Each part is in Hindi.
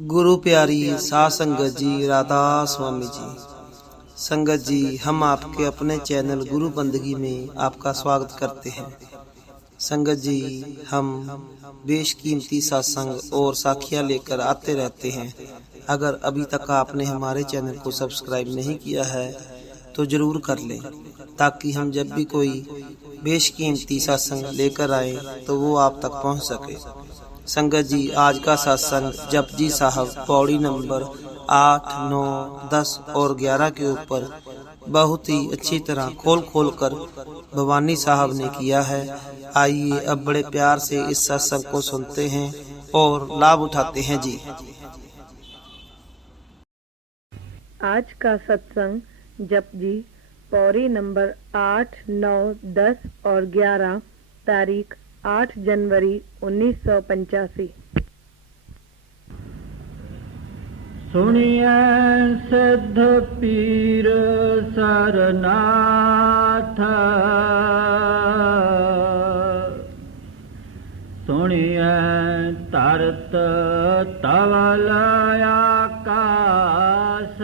गुरु प्यारी साध संगत जी, राधा स्वामी जी। संगत जी, हम आपके अपने चैनल गुरु बंदगी में आपका स्वागत करते हैं। संगत जी, हम बेशकीमती सत्संग और साखियाँ लेकर आते रहते हैं। अगर अभी तक आपने हमारे चैनल को सब्सक्राइब नहीं किया है तो जरूर कर लें, ताकि हम जब भी कोई बेशकीमती सत्संग लेकर आए तो वो आप तक पहुंच सके। संगत जी, आज का सत्संग जपजी साहब पौड़ी नंबर 8, 9, 10 और 11 के ऊपर बहुत ही अच्छी तरह खोल कर भवानी साहब ने किया है। आइए अब बड़े प्यार से इस सत्संग को सुनते हैं और लाभ उठाते हैं जी। आज का सत्संग जपजी पौड़ी नंबर 8, 9, 10 और 11 तारीख 8 जनवरी 1985। सुनिए सिद्ध पीर सरनाथ, सुनिए तरत तवल आकाश,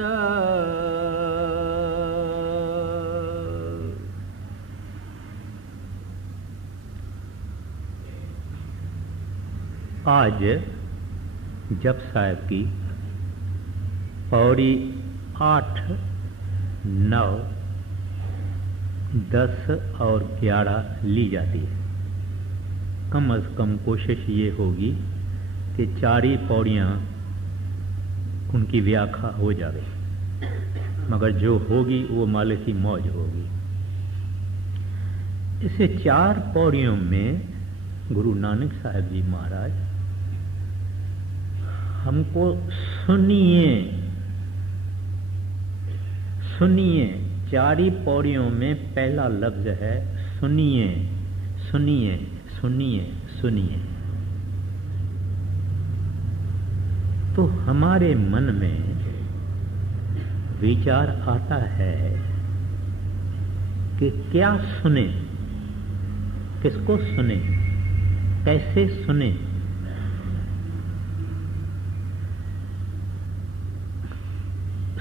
आज जप साहब की पौड़ी 8, 9, 10 और 11 ली जाती है। कम से कम कोशिश ये होगी कि 4 ही पौड़ियाँ उनकी व्याख्या हो जाए, मगर जो होगी वो मालिक की मौज होगी। इसे 4 पौड़ियों में गुरु नानक साहब जी महाराज हमको सुनिए 4 ही पौड़ियों में पहला लफ्ज है सुनिए, सुनिए, सुनिए, सुनिए। तो हमारे मन में विचार आता है कि क्या सुने, किसको सुने, कैसे सुने।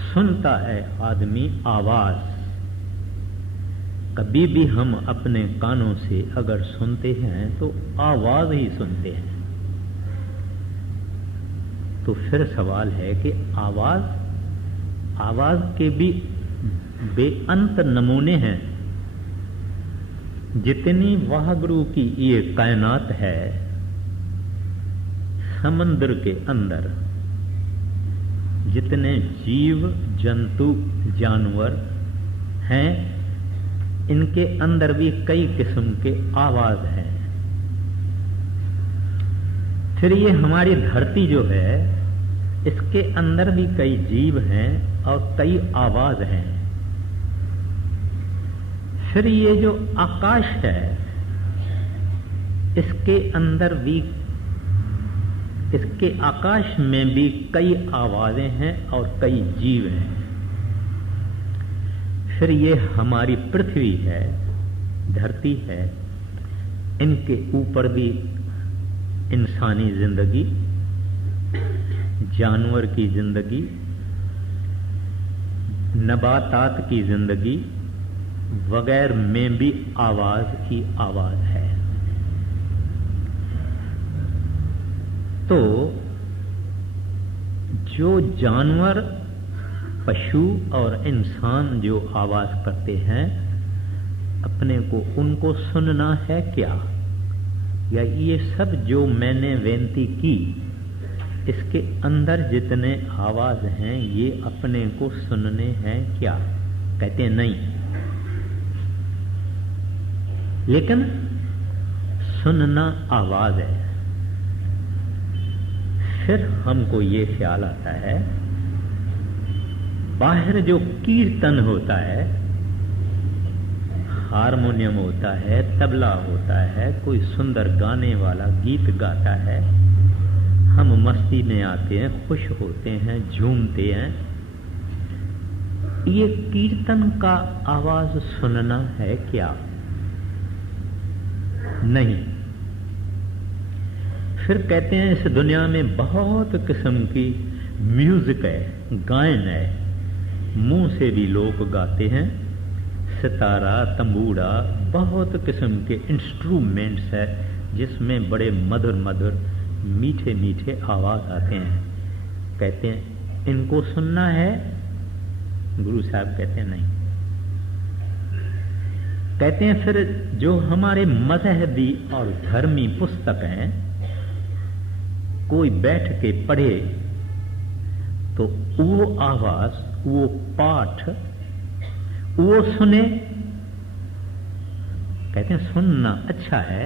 सुनता है आदमी आवाज। कभी भी हम अपने कानों से अगर सुनते हैं तो आवाज ही सुनते हैं। तो फिर सवाल है कि आवाज के भी बेअंत नमूने हैं। जितनी वाहगुरु की ये कायनात है, समंदर के अंदर जितने जीव जंतु जानवर हैं, इनके अंदर भी कई किस्म के आवाज हैं। फिर ये हमारी धरती जो है, इसके अंदर भी कई जीव हैं और कई आवाज हैं। फिर ये जो आकाश है, इसके अंदर भी, इसके आकाश में भी कई आवाजें हैं और कई जीव हैं। फिर ये हमारी पृथ्वी है, धरती है, इनके ऊपर भी इंसानी जिंदगी, जानवर की जिंदगी, नबातात की जिंदगी वगैरह में भी आवाज ही आवाज है। तो जो जानवर, पशु और इंसान जो आवाज करते हैं, अपने को उनको सुनना है क्या? या ये सब जो मैंने बेनती की, इसके अंदर जितने आवाज हैं ये अपने को सुनने हैं क्या? कहते हैं नहीं। लेकिन सुनना आवाज है। फिर हमको ये ख्याल आता है, बाहर जो कीर्तन होता है, हारमोनियम होता है, तबला होता है, कोई सुंदर गाने वाला गीत गाता है, हम मस्ती में आते हैं, खुश होते हैं, झूमते हैं। ये कीर्तन का आवाज सुनना है क्या? नहीं। फिर कहते हैं इस दुनिया में बहुत किस्म की म्यूजिक है, गायन है, मुंह से भी लोग गाते हैं, सितारा, तंबूरा, बहुत किस्म के इंस्ट्रूमेंट्स है जिसमें बड़े मधुर मधुर मीठे मीठे आवाज आते हैं। कहते हैं इनको सुनना है? गुरु साहब कहते हैं नहीं। कहते हैं फिर जो हमारे मजहबी और धर्मी पुस्तक हैं, कोई बैठ के पढ़े तो वो आवाज, वो पाठ वो सुने। कहते हैं सुनना अच्छा है,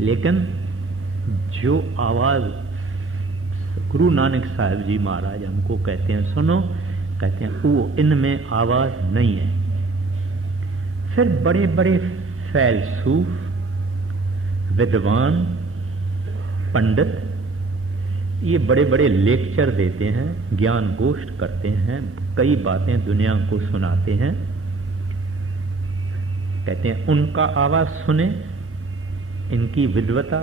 लेकिन जो आवाज गुरु नानक साहब जी महाराज हमको कहते हैं सुनो, कहते हैं वो इनमें आवाज नहीं है। फिर बड़े बड़े फैलसूफ, विद्वान, पंडित ये बड़े बड़े लेक्चर देते हैं, ज्ञान गोष्ठ करते हैं, कई बातें दुनिया को सुनाते हैं। कहते हैं उनका आवाज सुने, इनकी विद्वता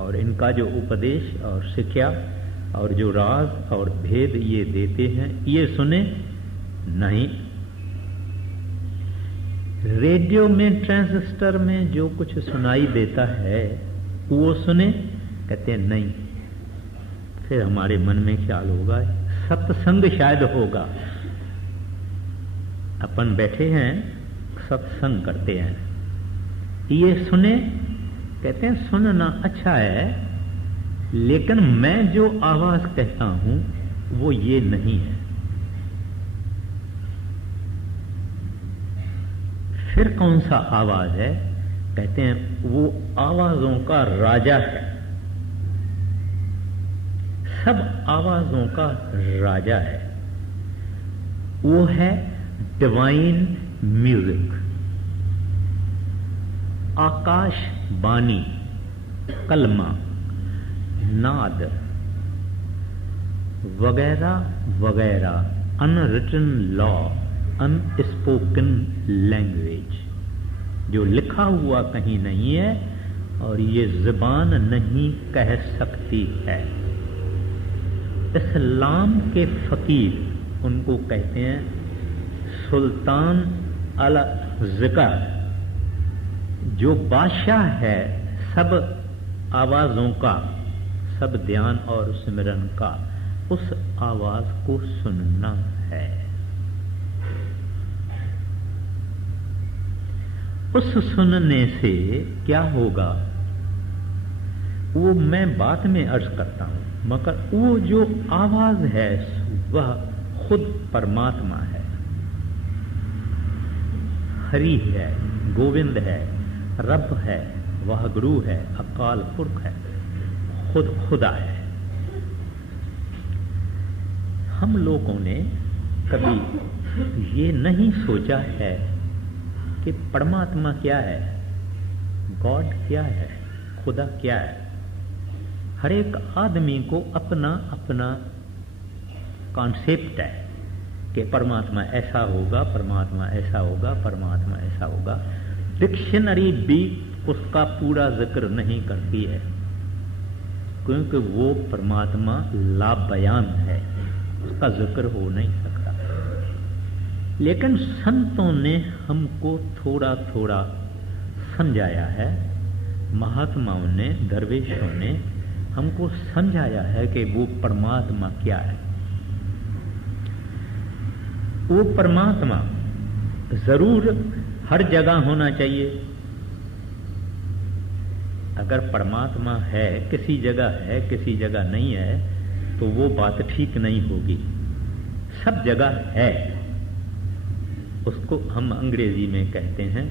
और इनका जो उपदेश और शिक्षा और जो राज और भेद ये देते हैं ये सुने। नहीं, रेडियो में, ट्रांजिस्टर में जो कुछ सुनाई देता है वो सुने। कहते हैं नहीं। फिर हमारे मन में ख्याल होगा सत्संग शायद होगा, अपन बैठे हैं सत्संग करते हैं, ये सुने। कहते हैं सुनना अच्छा है, लेकिन मैं जो आवाज कहता हूं वो ये नहीं है। फिर कौन सा आवाज है? कहते हैं वो आवाजों का राजा है, सब आवाजों का राजा है। वो है डिवाइन म्यूजिक, आकाश बानी, कलमा, नाद वगैरह वगैरह, अनरिटन लॉ, अनस्पोकन लैंग्वेज, जो लिखा हुआ कहीं नहीं है और ये जुबान नहीं कह सकती है। इस्लाम के फकीर उनको कहते हैं सुल्तान अल ज़िकर, जो बादशाह है सब आवाजों का, सब ध्यान और सिमरन का, उस आवाज को सुनना है। उस सुनने से क्या होगा वो मैं बाद में अर्ज करता हूं, मगर वो जो आवाज है वह खुद परमात्मा है, हरि है, गोविंद है, रब है, वह गुरु है, अकाल पुरख है, खुद खुदा है। हम लोगों ने कभी ये नहीं सोचा है कि परमात्मा क्या है, गॉड क्या है, खुदा क्या है। हर एक आदमी को अपना अपना कॉन्सेप्ट है कि परमात्मा ऐसा होगा, परमात्मा ऐसा होगा, परमात्मा ऐसा होगा। डिक्शनरी भी उसका पूरा जिक्र नहीं करती है, क्योंकि वो परमात्मा लाबयान है, उसका जिक्र हो नहीं सकता। लेकिन संतों ने हमको थोड़ा थोड़ा समझाया है, महात्माओं ने, दरवेशों ने हमको समझाया है कि वो परमात्मा क्या है। वो परमात्मा जरूर हर जगह होना चाहिए। अगर परमात्मा है, किसी जगह है, किसी जगह नहीं है, तो वो बात ठीक नहीं होगी। सब जगह है, उसको हम अंग्रेजी में कहते हैं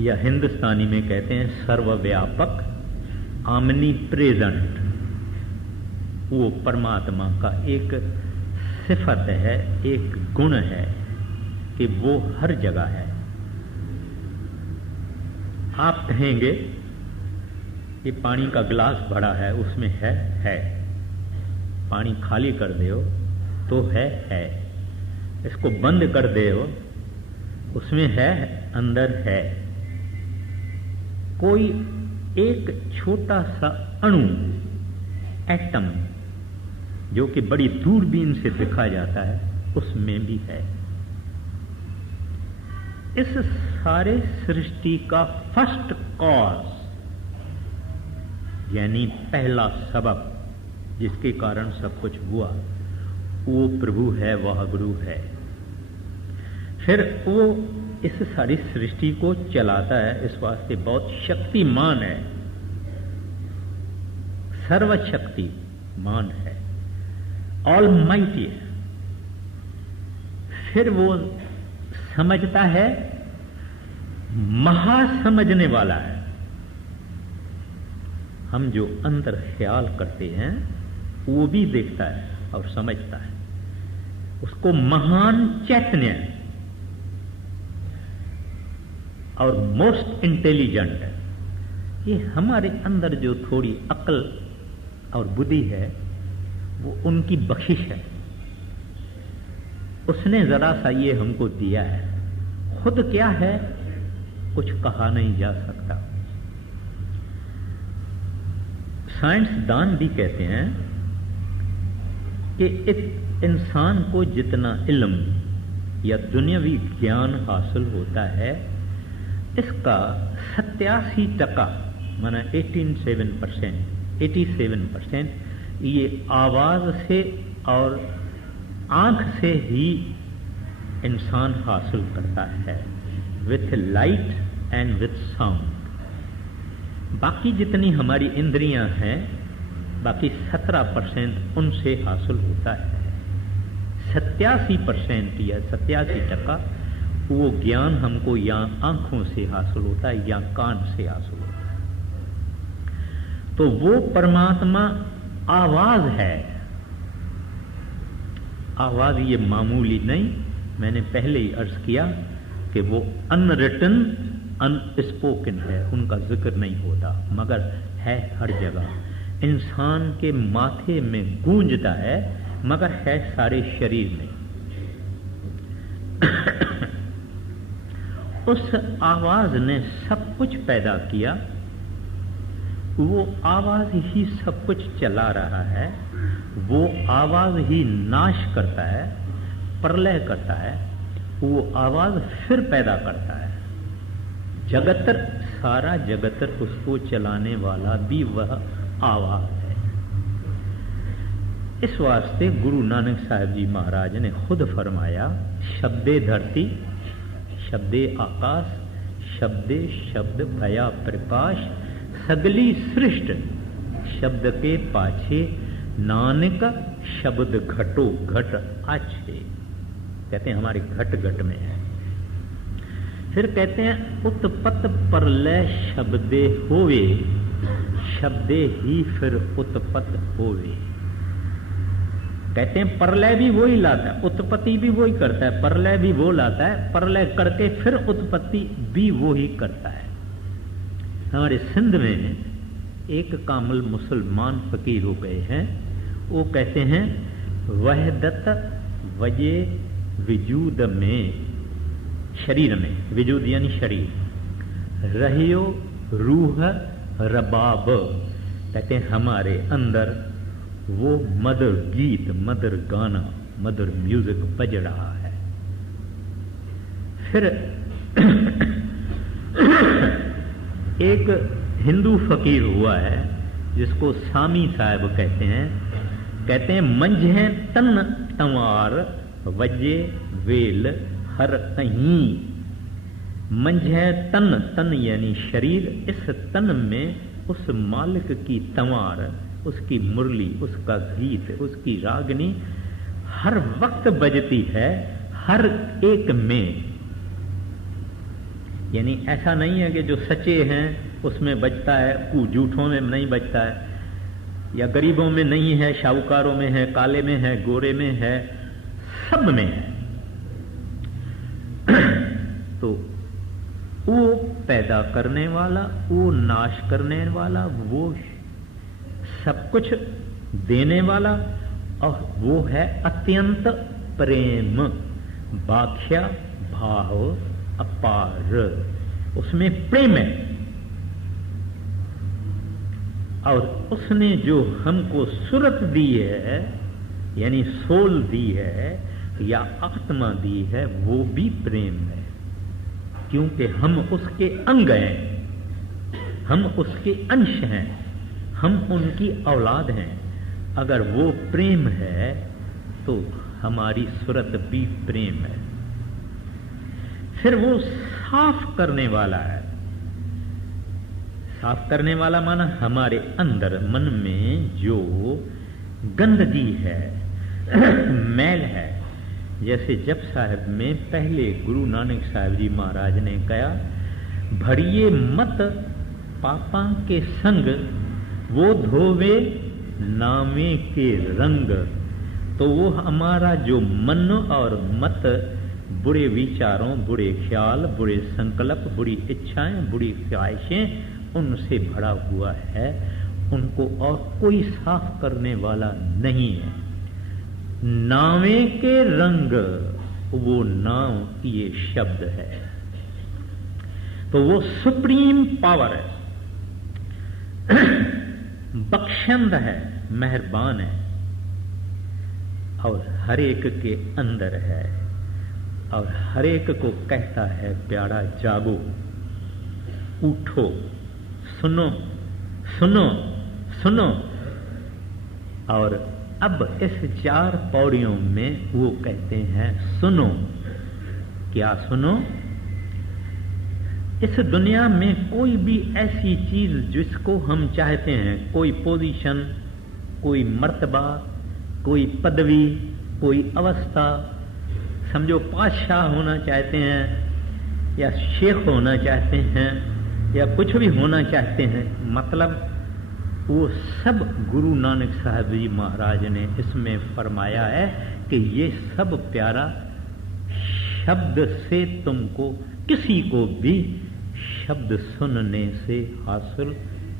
या हिंदुस्तानी में कहते हैं सर्वव्यापक, आमनी प्रेजेंट। वो परमात्मा का एक सिफत है, एक गुण है कि वो हर जगह है। आप कहेंगे ये पानी का गिलास भरा है, उसमें है, पानी खाली कर दो तो है, इसको बंद कर दो उसमें है, अंदर है। कोई एक छोटा सा अणु, एटम, जो कि बड़ी दूरबीन से देखा जाता है, उसमें भी है। इस सारे सृष्टि का फर्स्ट कॉज, यानी पहला सबब जिसके कारण सब कुछ हुआ, वो प्रभु है, वह गुरु है। फिर वो इस सारी सृष्टि को चलाता है, इस वास्ते बहुत शक्तिमान है, सर्वशक्तिमान है, ऑलमाइटी है। फिर वो समझता है, महासमझने वाला है। हम जो अंदर ख्याल करते हैं वो भी देखता है और समझता है, उसको महान चैतन्य और मोस्ट इंटेलिजेंट है। ये हमारे अंदर जो थोड़ी अक्ल और बुद्धि है वो उनकी बख्शिश है, उसने जरा सा ये हमको दिया है। खुद क्या है कुछ कहा नहीं जा सकता। साइंसदान भी कहते हैं कि एक इंसान को जितना इल्म या दुनियावी ज्ञान हासिल होता है, इसका 87% माना 87% ये आवाज से और आंख से ही इंसान हासिल करता है, with light and with sound. बाकी जितनी हमारी इंद्रियां हैं, बाकी 17% उनसे हासिल होता है। 87% या 87% वो ज्ञान हमको या आंखों से हासिल होता है या कान से हासिल होता है। तो वो परमात्मा आवाज है। आवाज ये मामूली नहीं, मैंने पहले ही अर्ज किया कि वो अनरिटन, अनस्पोकन है, उनका जिक्र नहीं होता, मगर है हर जगह। इंसान के माथे में गूंजता है, मगर है सारे शरीर में। उस आवाज ने सब कुछ पैदा किया, वो आवाज ही सब कुछ चला रहा है, वो आवाज ही नाश करता है, प्रलय करता है, वो आवाज फिर पैदा करता है। जगतर, सारा जगतर उसको चलाने वाला भी वह आवाज है। इस वास्ते गुरु नानक साहब जी महाराज ने खुद फरमाया, शब्दे धरती, शब्दे आकाश, शब्दे शब्द भया प्रकाश, सगली सृष्ट शब्द के पाछे, नानक शब्द घटो घट आछे। कहते हैं हमारे घट घट में है। फिर कहते हैं उत्पत्त प्रलय शब्दे होवे, शब्दे ही फिर उत्पत्त होवे। कहते हैं प्रलय भी वही लाता है, उत्पत्ति भी वही करता है, प्रलय भी वो लाता है, प्रलय करके फिर उत्पत्ति भी वो ही करता है। हमारे सिंध में एक कामल मुसलमान फकीर हो गए हैं, वो कहते हैं वहदत वजे विजूद में, शरीर में, विजूद यानी शरीर, रहियो रूह रबाब। कहते हैं हमारे अंदर वो मधुर गीत, मधुर गाना, मधुर म्यूजिक बज रहा है। फिर एक हिंदू फकीर हुआ है जिसको सामी साहब कहते हैं। कहते हैं मंझे तन तंवार वजे वेल हर कहीं। मंझे तन, तन यानी शरीर, इस तन में उस मालिक की तंवार, उसकी मुरली, उसका गीत, उसकी रागनी हर वक्त बजती है, हर एक में। यानी ऐसा नहीं है कि जो सच्चे हैं उसमें बजता है, झूठों में नहीं बजता है, या गरीबों में नहीं है, शाहूकारों में है, काले में है, गोरे में है, सब में है। तो वो पैदा करने वाला, वो नाश करने वाला, वो सब कुछ देने वाला, और वो है अत्यंत प्रेम, बाख्या भाव अपार, उसमें प्रेम है। और उसने जो हमको सूरत दी है, यानी सोल दी है या आत्मा दी है, वो भी प्रेम है, क्योंकि हम उसके अंग हैं, हम उसके अंश हैं, हम उनकी औलाद हैं। अगर वो प्रेम है तो हमारी सूरत भी प्रेम है। फिर वो साफ करने वाला है। साफ करने वाला माना हमारे अंदर मन में जो गंदगी है, मैल है। जैसे जप साहब में पहले गुरु नानक साहब जी महाराज ने कहा, भरिए मत पापा के संग, वो धोवे नामे के रंग। तो वो हमारा जो मन और मत बुरे विचारों, बुरे ख्याल, बुरे संकल्प, बुरी इच्छाएं, बुरी ख्वाहिशें उनसे भरा हुआ है, उनको और कोई साफ करने वाला नहीं है। नावे के रंग, वो नाव ये शब्द है। तो वो सुप्रीम पावर है, बख्शंद है, मेहरबान है और हर एक के अंदर है और हर एक को कहता है, प्यारा जागो, उठो, सुनो सुनो सुनो। और अब इस 4 पौड़ियों में वो कहते हैं सुनो। क्या सुनो? इस दुनिया में कोई भी ऐसी चीज जिसको हम चाहते हैं, कोई पोजीशन, कोई मर्तबा, कोई पदवी, कोई अवस्था, समझो पातशाह होना चाहते हैं या शेख होना चाहते हैं या कुछ भी होना चाहते हैं, मतलब वो सब गुरु नानक साहब जी महाराज ने इसमें फरमाया है कि ये सब प्यारा शब्द से तुमको, किसी को भी शब्द सुनने से हासिल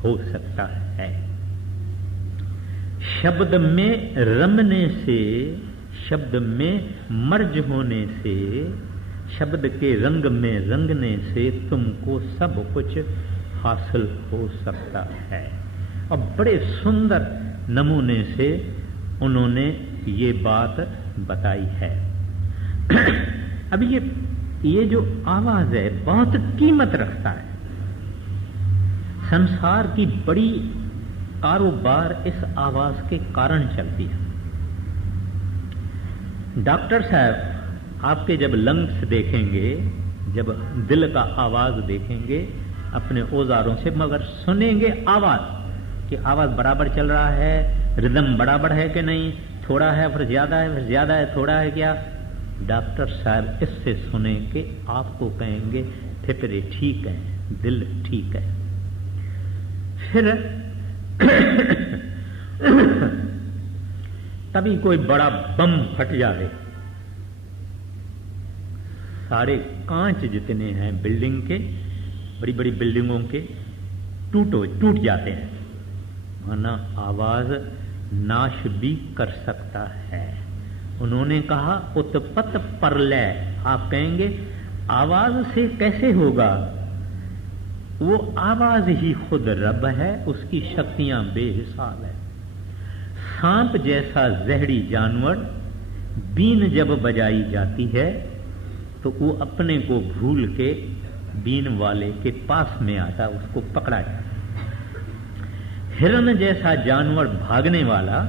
हो सकता है। शब्द में रमने से, शब्द में मर्ज होने से, शब्द के रंग में रंगने से तुमको सब कुछ हासिल हो सकता है। और बड़े सुंदर नमूने से उन्होंने ये बात बताई है। अब ये जो आवाज है बहुत कीमत रखता है। संसार की बड़ी कारोबार इस आवाज के कारण चलती है। डॉक्टर साहब आपके जब लंग्स देखेंगे, जब दिल का आवाज देखेंगे अपने औजारों से, मगर सुनेंगे आवाज कि आवाज बराबर चल रहा है, रिदम बराबर है कि नहीं, थोड़ा है फिर ज्यादा है, फिर ज्यादा है, थोड़ा है क्या। डॉक्टर साहब इससे सुने कि आपको कहेंगे फेफड़े ठीक है, दिल ठीक है। फिर तभी कोई बड़ा बम फट जाए, सारे कांच जितने हैं बिल्डिंग के, बड़ी बड़ी बिल्डिंगों के टूट जाते हैं, वरना आवाज नाश भी कर सकता है। उन्होंने कहा उत्पत परलय। आप कहेंगे आवाज से कैसे होगा? वो आवाज ही खुद रब है, उसकी शक्तियां बेहिसाब है। सांप जैसा जहरी जानवर बीन जब बजाई जाती है तो वो अपने को भूल के बीन वाले के पास में आता, उसको पकड़ा जाता। हिरन जैसा जानवर भागने वाला,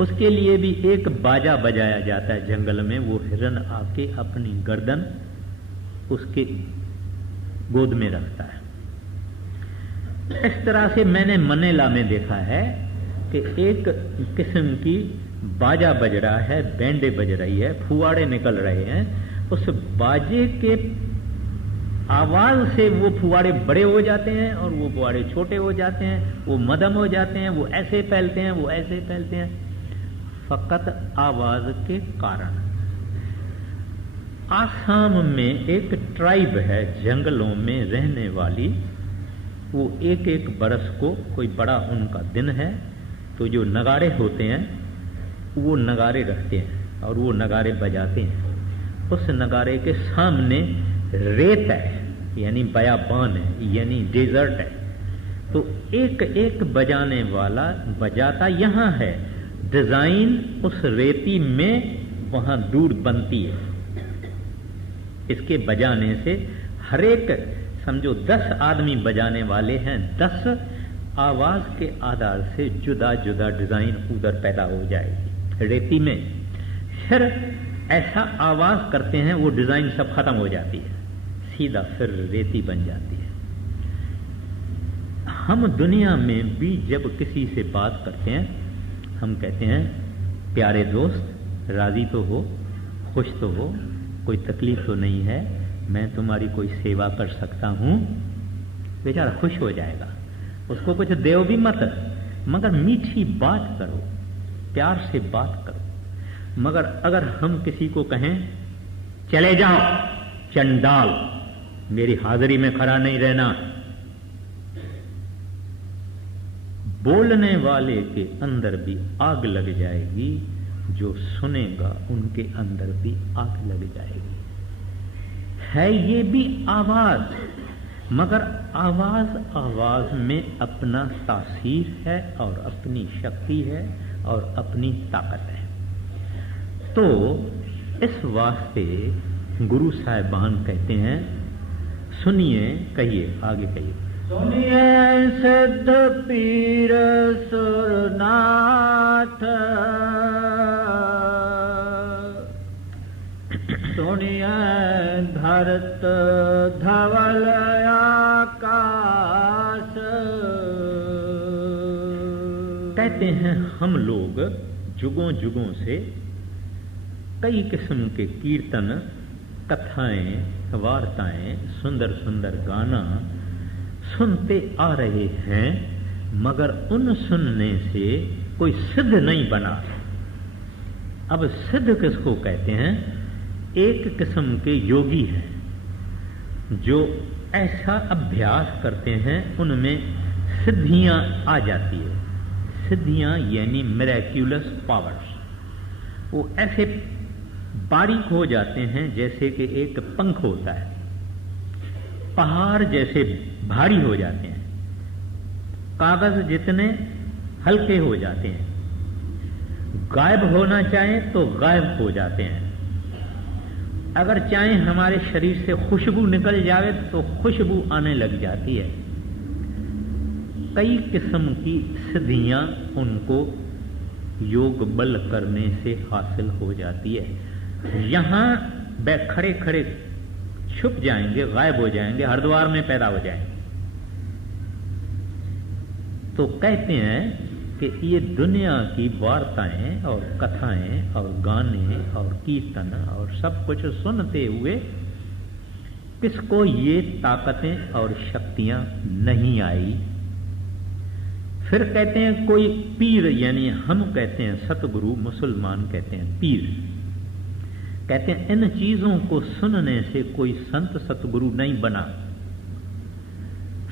उसके लिए भी एक बाजा बजाया जाता है जंगल में। वो हिरन आके अपनी गर्दन उसके गोद में रखता है। इस तरह से मैंने मनेला में देखा है कि एक किस्म की बाजा बज रहा है, बैंडे बज रही है, फुवाड़े निकल रहे हैं। उस बाजे के आवाज से वो फुवाड़े बड़े हो जाते हैं और वो फुवाड़े छोटे हो जाते हैं, वो मदम हो जाते हैं, वो ऐसे फैलते हैं, वो ऐसे फैलते हैं, फकत आवाज के कारण। आसाम में एक ट्राइब है जंगलों में रहने वाली, वो एक एक बरस को कोई बड़ा उनका दिन है तो जो नगाड़े होते हैं वो नगाड़े रखते हैं और वो नगाड़े बजाते हैं। उस नगाड़े के सामने रेत है, यानी बयाबान है, यानी डेजर्ट है, तो एक एक बजाने वाला बजाता यहां है, डिजाइन उस रेती में वहां दूर बनती है। इसके बजाने से हर एक, समझो 10 आदमी बजाने वाले हैं, 10 आवाज के आधार से जुदा जुदा डिजाइन उधर पैदा हो जाएगी रेती में। फिर ऐसा आवाज करते हैं वो डिजाइन सब खत्म हो जाती है, सीधा फिर रेती बन जाती है। हम दुनिया में भी जब किसी से बात करते हैं, हम कहते हैं प्यारे दोस्त, राजी तो हो, खुश तो हो, कोई तकलीफ तो नहीं है, मैं तुम्हारी कोई सेवा कर सकता हूं। बेचारा खुश हो जाएगा, उसको कुछ देव भी मत, मगर मीठी बात करो, प्यार से बात करो। मगर अगर हम किसी को कहें चले जाओ चंडाल, मेरी हाजिरी में खड़ा नहीं रहना, बोलने वाले के अंदर भी आग लग जाएगी, जो सुनेगा उनके अंदर भी आग लग जाएगी। है ये भी आवाज, मगर आवाज में अपना तासीर है और अपनी शक्ति है और अपनी ताकत है। तो इस वास्ते गुरु साहिबान कहते हैं, सुनिए, कहिए, आगे कहिए। सुनिए सिद्ध पीर सुरनाथ, सुनिए धरत धवल आकाश। कहते हैं हम लोग जुगों जुगों से कई किस्म के कीर्तन, कथाएं, वार्ताएं, सुंदर सुंदर गाना सुनते आ रहे हैं, मगर उन सुनने से कोई सिद्ध नहीं बना। अब सिद्ध किसको कहते हैं? एक किस्म के योगी हैं जो ऐसा अभ्यास करते हैं उनमें सिद्धियां आ जाती है। सिद्धियां यानी मिरेक्युलस पावर्स, वो ऐसे बारीक हो जाते हैं जैसे कि एक पंख होता है, पहाड़ जैसे भारी हो जाते हैं, कागज जितने हल्के हो जाते हैं, गायब होना चाहें तो गायब हो जाते हैं। अगर चाहें हमारे शरीर से खुशबू निकल जाए तो खुशबू आने लग जाती है। कई किस्म की सिद्धियां उनको योग बल करने से हासिल हो जाती है। यहां खड़े खड़े छुप जाएंगे, गायब हो जाएंगे, हरिद्वार में पैदा हो जाएंगे। तो कहते हैं कि ये दुनिया की वार्ताएं और कथाएं और गाने और कीर्तन और सब कुछ सुनते हुए किसको ये ताकतें और शक्तियां नहीं आई। फिर कहते हैं कोई पीर, यानी हम कहते हैं सतगुरु, मुसलमान कहते हैं पीर, कहते हैं इन चीजों को सुनने से कोई संत सतगुरु नहीं बना।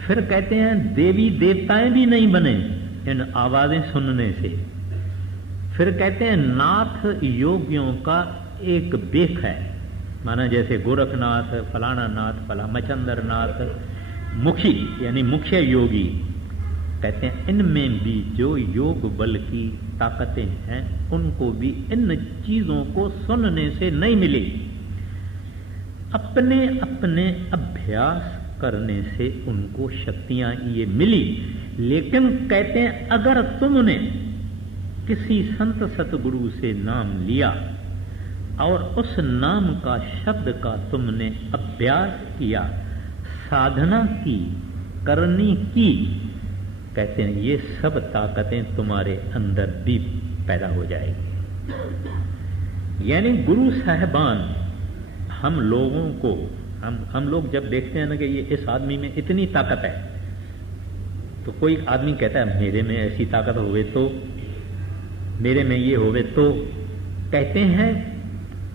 फिर कहते हैं देवी देवताएं भी नहीं बने इन आवाजें सुनने से। फिर कहते हैं नाथ योगियों का एक बेख है, माना जैसे गोरखनाथ, फलाना नाथ, फला मचंदर नाथ, मुखी यानी मुख्य योगी। कहते हैं इनमें भी जो योग बल की ताकतें हैं उनको भी इन चीजों को सुनने से नहीं मिली, अपने अपने अभ्यास करने से उनको शक्तियां ये मिली। लेकिन कहते हैं अगर तुमने किसी संत सतगुरु से नाम लिया और उस नाम का, शब्द का तुमने अभ्यास किया, साधना की, करनी की, कहते हैं ये सब ताकतें तुम्हारे अंदर भी पैदा हो जाएगी। यानी गुरु साहिबान हम लोगों को, हम लोग जब देखते हैं ना कि ये इस आदमी में इतनी ताकत है, तो कोई आदमी कहता है मेरे में ऐसी ताकत होवे तो, मेरे में ये होवे तो, कहते हैं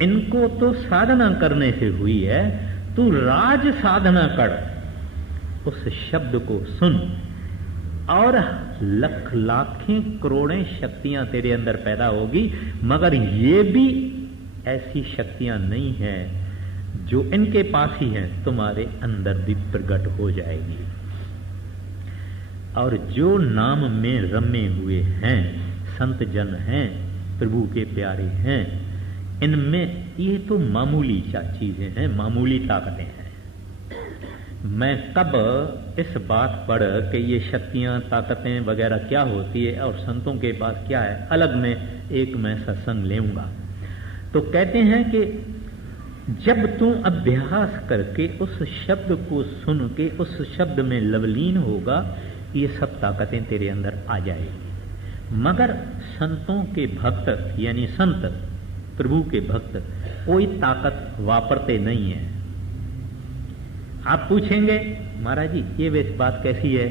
इनको तो साधना करने से हुई है, तू राज साधना कर, उस शब्द को सुन और लख लाखें करोड़ें शक्तियां तेरे अंदर पैदा होगी। मगर ये भी ऐसी शक्तियां नहीं है जो इनके पास ही है, तुम्हारे अंदर भी प्रकट हो जाएगी। और जो नाम में रमे हुए हैं, संत जन हैं, प्रभु के प्यारे हैं, इनमें ये तो मामूली सा चीजें हैं, मामूली ताकतें हैं। मैं कब इस बात पर कि ये शक्तियां ताकतें वगैरह क्या होती है और संतों के पास क्या है, अलग में एक मैं सत्संग लेऊंगा। तो कहते हैं कि जब तू अभ्यास करके उस शब्द को सुन के उस शब्द में लवलीन होगा, ये सब ताकतें तेरे अंदर आ जाएगी। मगर संतों के भक्त यानी संत प्रभु के भक्त कोई ताकत वापरते नहीं है। आप पूछेंगे महाराज जी ये वे बात कैसी है?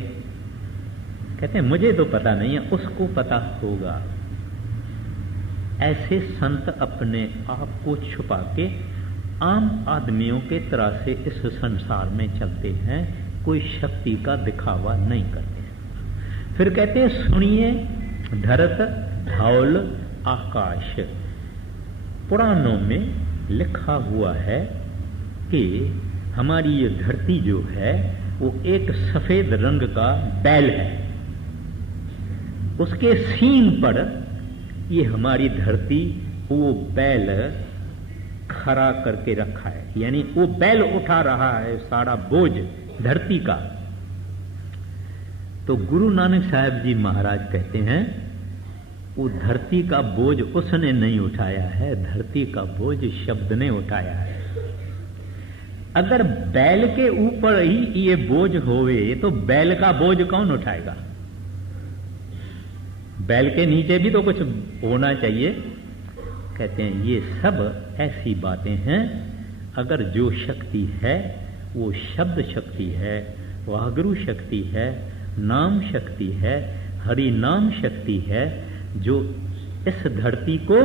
कहते हैं मुझे तो पता नहीं है, उसको पता होगा। ऐसे संत अपने आप को छुपा के आम आदमियों के तरह से इस संसार में चलते हैं, कोई शक्ति का दिखावा नहीं करते हैं। फिर कहते हैं सुनिए धरत धौल आकाश। पुराणों में लिखा हुआ है कि हमारी ये धरती जो है वो एक सफेद रंग का बैल है, उसके सींग पर ये हमारी धरती वो बैल खड़ा करके रखा है, यानी वो बैल उठा रहा है सारा बोझ धरती का। तो गुरु नानक साहब जी महाराज कहते हैं वो धरती का बोझ उसने नहीं उठाया है, धरती का बोझ शब्द ने उठाया है। अगर बैल के ऊपर ही ये बोझ होवे तो बैल का बोझ कौन उठाएगा? बैल के नीचे भी तो कुछ होना चाहिए। कहते हैं ये सब ऐसी बातें हैं, अगर जो शक्ति है वो शब्द शक्ति है, वाहगुरु शक्ति है, नाम शक्ति है, हरि नाम शक्ति है, जो इस धरती को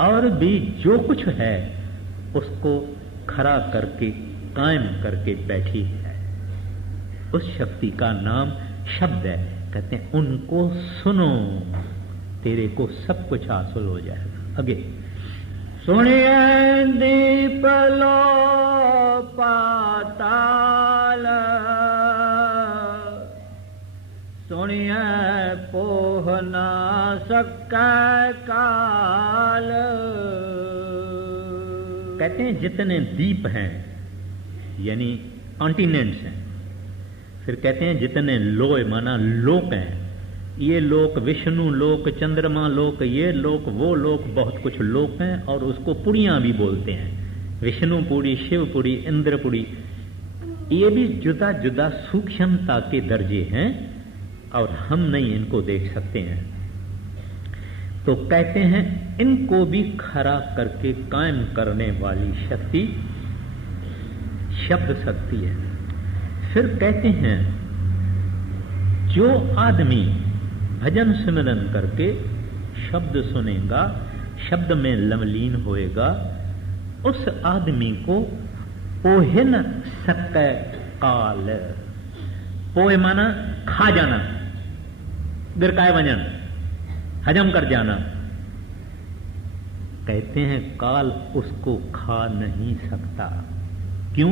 और भी जो कुछ है उसको खड़ा करके कायम करके बैठी है, उस शक्ति का नाम शब्द है। कहते हैं उनको सुनो, तेरे को सब कुछ हासिल हो जाएगा। आगे सुनिए दीप लो पाताल, सुनिए पोहना सक्का काल। कहते हैं जितने दीप हैं यानी कॉन्टिनेंट्स हैं, फिर कहते हैं जितने लोय माना लोक हैं, ये लोक विष्णु लोक, चंद्रमा लोक, ये लोक वो लोक, बहुत कुछ लोक हैं और उसको पुड़ियां भी बोलते हैं। विष्णुपुरी, शिवपुरी, इंद्रपुरी, ये भी जुदा जुदा सूक्ष्मता के दर्जे हैं और हम नहीं इनको देख सकते हैं। तो कहते हैं इनको भी खड़ा करके कायम करने वाली शक्ति शब्द शक्ति है। फिर कहते हैं जो आदमी भजन सिमरन करके शब्द सुनेगा, शब्द में लवलीन होएगा, उस आदमी को पोहिन सकै काल। पोहे माना खा जाना, गिरकाय वजन, हजम कर जाना। कहते हैं काल उसको खा नहीं सकता। क्यों?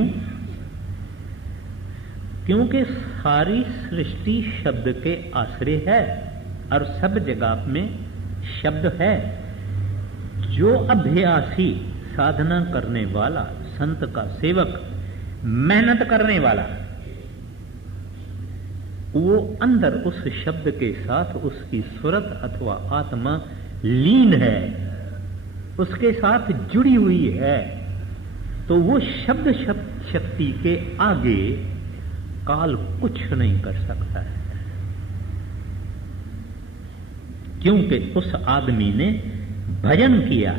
क्योंकि सारी सृष्टि शब्द के आश्रय है और सब जगह में शब्द है। जो अभ्यासी साधना करने वाला, संत का सेवक, मेहनत करने वाला, वो अंदर उस शब्द के साथ उसकी सुरत अथवा आत्मा लीन है, उसके साथ जुड़ी हुई है, तो वो शब्द शक्ति के आगे काल कुछ नहीं कर सकता है। क्योंकि उस आदमी ने भजन किया,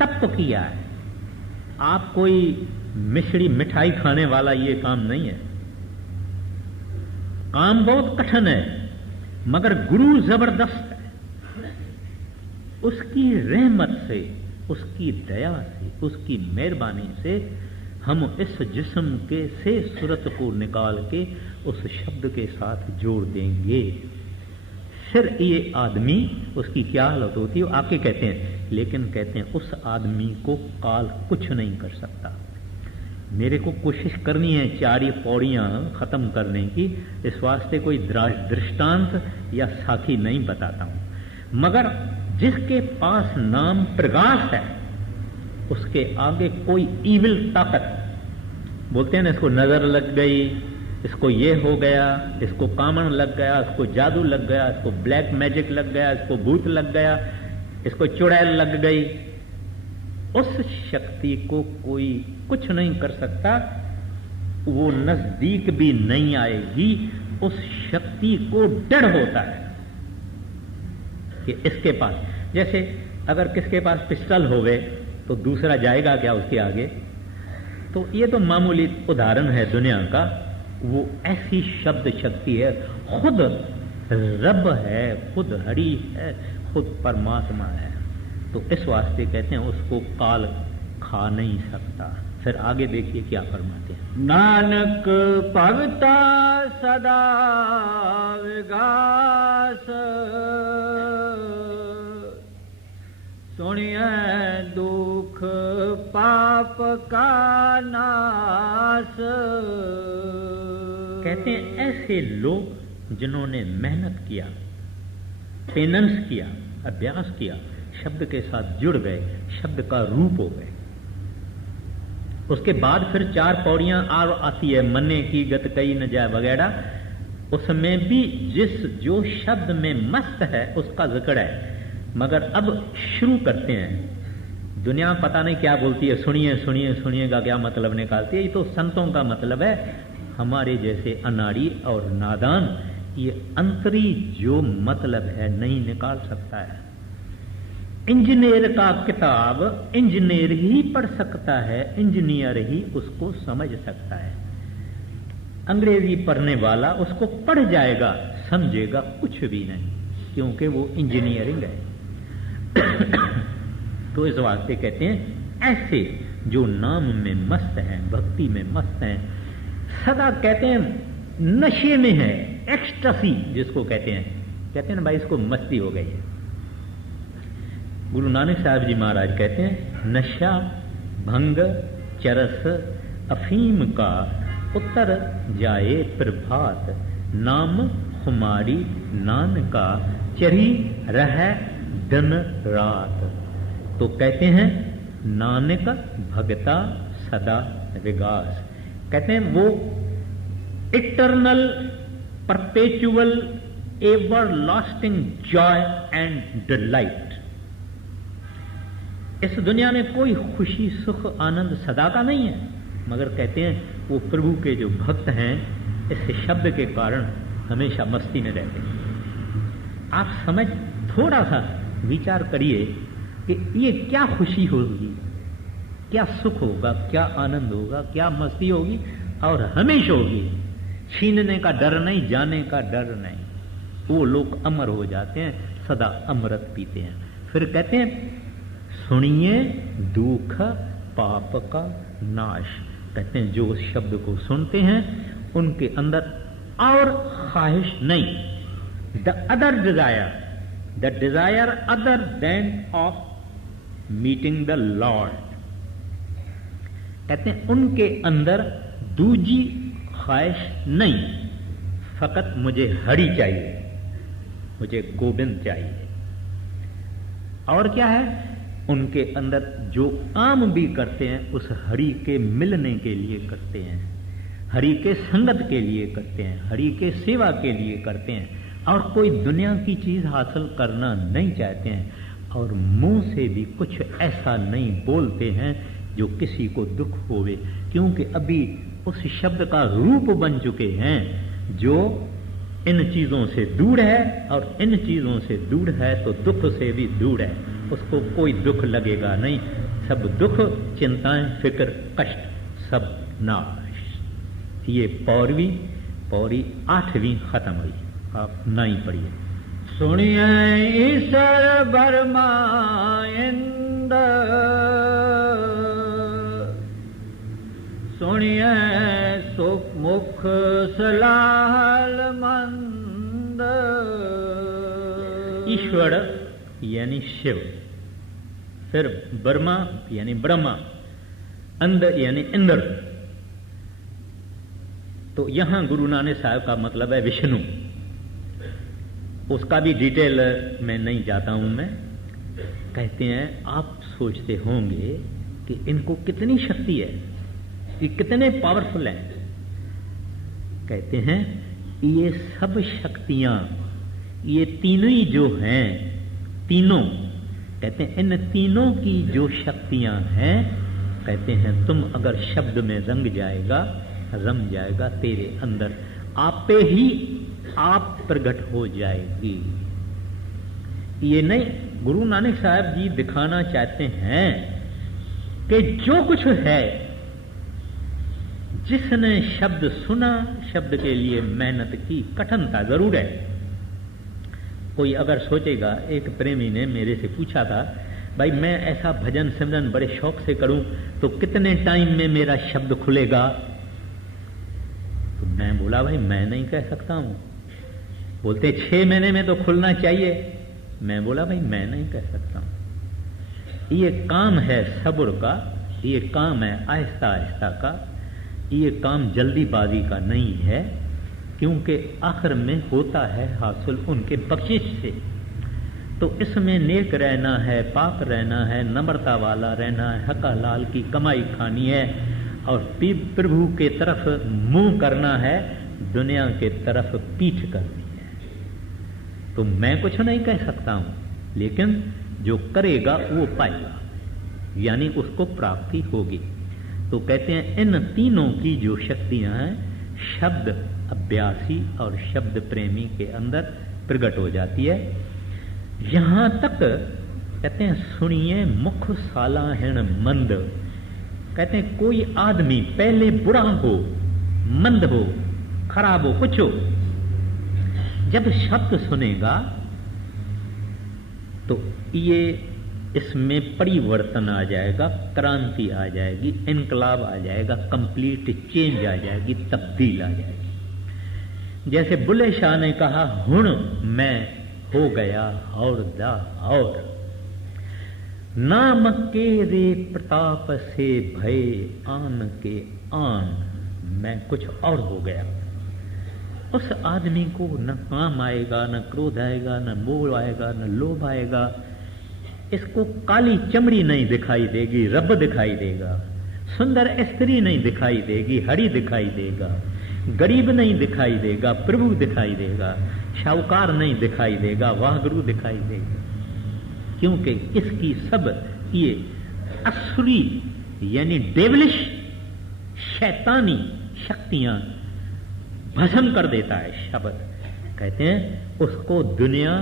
तप किया है। आप कोई मिश्री मिठाई खाने वाला ये काम नहीं है। काम बहुत कठिन है मगर गुरु जबरदस्त है। उसकी रहमत से, उसकी दया से, उसकी मेहरबानी से हम इस जिस्म के से सूरत को निकाल के उस शब्द के साथ जोड़ देंगे। फिर ये आदमी, उसकी क्या हालत होती है आके कहते हैं, लेकिन कहते हैं उस आदमी को काल कुछ नहीं कर सकता। मेरे को कोशिश करनी है 4 ये पौड़ियां खत्म करने की, इस वास्ते कोई दृष्टांत या साखी नहीं बताता हूं। मगर जिसके पास नाम प्रकाश है उसके आगे कोई इविल ताकत, बोलते हैं ना, इसको नजर लग गई, इसको ये हो गया, इसको कामन लग गया, इसको जादू लग गया, इसको ब्लैक मैजिक लग गया, इसको भूत लग गया, इसको चुड़ैल लग गई, उस शक्ति को कोई कुछ नहीं कर सकता, वो नजदीक भी नहीं आएगी। उस शक्ति को डर होता है कि इसके पास, जैसे अगर किसके पास पिस्टल होवे तो दूसरा जाएगा क्या उसके आगे? तो ये तो मामूली उदाहरण है दुनिया का। वो ऐसी शब्द शक्ति है, खुद रब है, खुद हरि है, खुद परमात्मा है। तो इस वास्ते कहते हैं उसको काल खा नहीं सकता। फिर आगे देखिए क्या फरमाते हैं। नानक भगता सदा विगास, सुनिए दुख पाप का नाश। कहते हैं ऐसे लोग जिन्होंने मेहनत किया, पेनेंस किया, अभ्यास किया, शब्द के साथ जुड़ गए, शब्द का रूप हो गए। उसके बाद फिर 4 पौड़ियां और आती है, मन्ने की गत कई न जाए वगैरह। उसमें भी जो शब्द में मस्त है उसका जिक्र है। मगर अब शुरू करते हैं, दुनिया पता नहीं क्या बोलती है, सुनिए सुनिए सुनिए का क्या मतलब निकालती है। ये तो संतों का मतलब है। हमारे जैसे अनाड़ी और नादान ये अंतरी जो मतलब है नहीं निकाल सकता है। इंजीनियर का किताब इंजीनियर ही पढ़ सकता है, इंजीनियर ही उसको समझ सकता है। अंग्रेजी पढ़ने वाला उसको पढ़ जाएगा, समझेगा कुछ भी नहीं, क्योंकि वो इंजीनियरिंग है। तो इस वास्ते कहते हैं ऐसे जो नाम में मस्त हैं, भक्ति में मस्त हैं, सदा कहते हैं नशे में है, एक्सटसी जिसको कहते हैं ना भाई इसको मस्ती हो गई है। गुरु नानक साहब जी महाराज कहते हैं नशा भंग चरस अफीम का उतर जाए प्रभात, नाम हमारी नानका चरी रह दिन रात। तो कहते हैं नानक भगता सदा विगास, कहते हैं वो eternal perpetual ever lasting Joy and delight. इस दुनिया में कोई खुशी सुख आनंद सदा का नहीं है, मगर कहते हैं वो प्रभु के जो भक्त हैं इस शब्द के कारण हमेशा मस्ती में रहते हैं। आप समझ थोड़ा सा विचार करिए कि ये क्या खुशी होगी, क्या सुख होगा, क्या आनंद होगा, क्या मस्ती होगी, और हमेशा होगी। छीनने का डर नहीं, जाने का डर नहीं। वो लोग अमर हो जाते हैं, सदा अमृत पीते हैं। फिर कहते हैं सुनिए दुख पाप का नाश। कहते हैं जो उस शब्द को सुनते हैं उनके अंदर और ख्वाहिश नहीं, the other desire, the desire other than of meeting the lord. कहते हैं उनके अंदर दूजी ख्वाहिश नहीं, फकत मुझे हरि चाहिए, मुझे गोविंद चाहिए। और क्या है उनके अंदर जो आम भी करते हैं उस हरि के मिलने के लिए करते हैं, हरि के संगत के लिए करते हैं, हरि के सेवा के लिए करते हैं, और कोई दुनिया की चीज हासिल करना नहीं चाहते हैं, और मुंह से भी कुछ ऐसा नहीं बोलते हैं जो किसी को दुख होवे, क्योंकि अभी उस शब्द का रूप बन चुके हैं जो इन चीजों से दूर है, और इन चीजों से दूर है तो दुख से भी दूर है, उसको कोई दुख लगेगा नहीं। सब दुख चिंताएं फिक्र कष्ट सब नाश। ये पौड़ी 8वीं खत्म हुई। आप नहीं पढ़िए। सुनिए ईश्वर बर्मा इंद, सुनिए सुख मुख सलाहल मंद। ईश्वर यानी शिव, फिर बर्मा यानी ब्रह्मा, अंद यानी इंद्र, तो यहां गुरु नानक साहब का मतलब है विष्णु। उसका भी डिटेल में नहीं जाता हूं मैं। कहते हैं आप सोचते होंगे कि इनको कितनी शक्ति है, ये कितने पावरफुल हैं। कहते हैं ये सब शक्तियां, ये तीनों ही जो हैं, तीनों, कहते हैं इन तीनों की जो शक्तियां हैं, कहते हैं तुम अगर शब्द में रम जाएगा तेरे अंदर आपे ही आप प्रकट हो जाएगी। ये नहीं, गुरु नानक साहब जी दिखाना चाहते हैं कि जो कुछ है, जिसने शब्द सुना, शब्द के लिए मेहनत की, कठिनता जरूर है। कोई अगर सोचेगा, एक प्रेमी ने मेरे से पूछा था, भाई मैं ऐसा भजन सिमरन बड़े शौक से करूं तो कितने टाइम में मेरा शब्द खुलेगा? तो मैं बोला भाई मैं नहीं कह सकता हूं। बोलते 6 महीने में तो खुलना चाहिए। मैं बोला भाई मैं नहीं कह सकता हूं। ये काम है सब्र का, ये काम है आहिस्ता आहिस्ता का, ये काम जल्दीबाजी का नहीं है, क्योंकि आखिर में होता है हासिल उनके बख्शिश से। तो इसमें नेक रहना है, पाक रहना है, नम्रता वाला रहना है, हक हलाल की कमाई खानी है और प्रभु के तरफ मुंह करना है, दुनिया के तरफ पीठ करनी है। तो मैं कुछ नहीं कह सकता हूं, लेकिन जो करेगा वो पाएगा, यानी उसको प्राप्ति होगी। तो कहते हैं इन तीनों की जो शक्तियां हैं, शब्द अभ्यासी और शब्द प्रेमी के अंदर प्रकट हो जाती है। यहां तक कहते हैं सुनिए मुख सालाहण मंद। कहते हैं कोई आदमी पहले बुरा हो, मंद हो, खराब हो, कुछ हो, जब शब्द सुनेगा तो ये इसमें परिवर्तन आ जाएगा, क्रांति आ जाएगी, इनकलाब आ जाएगा, कंप्लीट चेंज आ जाएगी, तब्दील आ जाएगी। जैसे बुल्ले शाह ने कहा, हुण मैं हो गया और दा और नाम के रे प्रताप से भय आन के आन, मैं कुछ और हो गया। उस आदमी को न काम आएगा, न क्रोध आएगा, न मोह आएगा, न लोभ आएगा। इसको काली चमड़ी नहीं दिखाई देगी, रब दिखाई देगा। सुंदर स्त्री नहीं दिखाई देगी, हरि दिखाई देगा। गरीब नहीं दिखाई देगा, प्रभु दिखाई देगा। शाहूकार नहीं दिखाई देगा, वाहगुरु दिखाई देगा। क्योंकि इसकी सब ये असुरी यानी डेवलिश शैतानी शक्तियां भस्म कर देता है शब्द। कहते हैं उसको दुनिया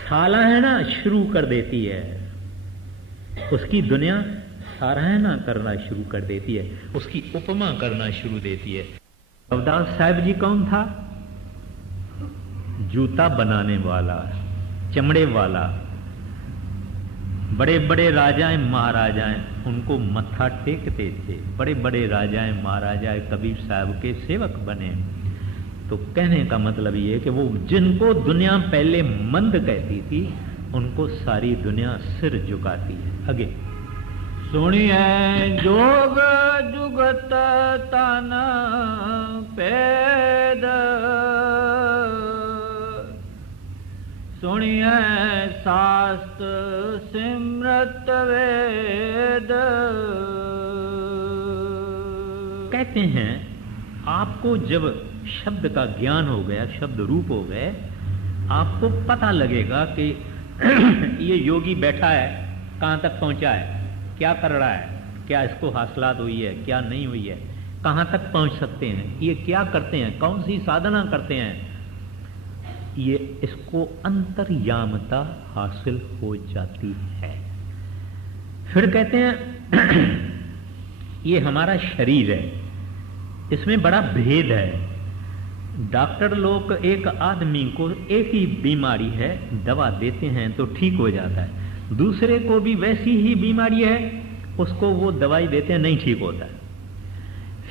सालाहना शुरू कर देती है, उसकी दुनिया सराहना करना शुरू कर देती है, उसकी उपमा करना शुरू देती है। रविदास साहब जी कौन था? जूता बनाने वाला, चमड़े वाला। बड़े बड़े राजाएं महाराजाएं उनको मत्था टेकते थे। बड़े बड़े राजाएं महाराजाएं कबीर साहब के सेवक बने। तो कहने का मतलब ये कि वो जिनको दुनिया पहले मंद कहती थी, उनको सारी दुनिया सिर झुकाती है। आगे सुनिए जोग जुगत तन पैद, सुनिए शास्त्र सिमरत वेद। कहते हैं आपको जब शब्द का ज्ञान हो गया, शब्द रूप हो गए, आपको पता लगेगा कि ये योगी बैठा है, कहां तक पहुंचा है, क्या कर रहा है, क्या इसको हासिलात हुई है, क्या नहीं हुई है, कहां तक पहुंच सकते हैं, ये क्या करते हैं, कौन सी साधना करते हैं। ये इसको अंतर्यामता हासिल हो जाती है। फिर कहते हैं ये हमारा शरीर है, इसमें बड़ा भेद है। डॉक्टर लोग एक आदमी को एक ही बीमारी है, दवा देते हैं तो ठीक हो जाता है। दूसरे को भी वैसी ही बीमारी है, उसको वो दवाई देते हैं, नहीं ठीक होता है।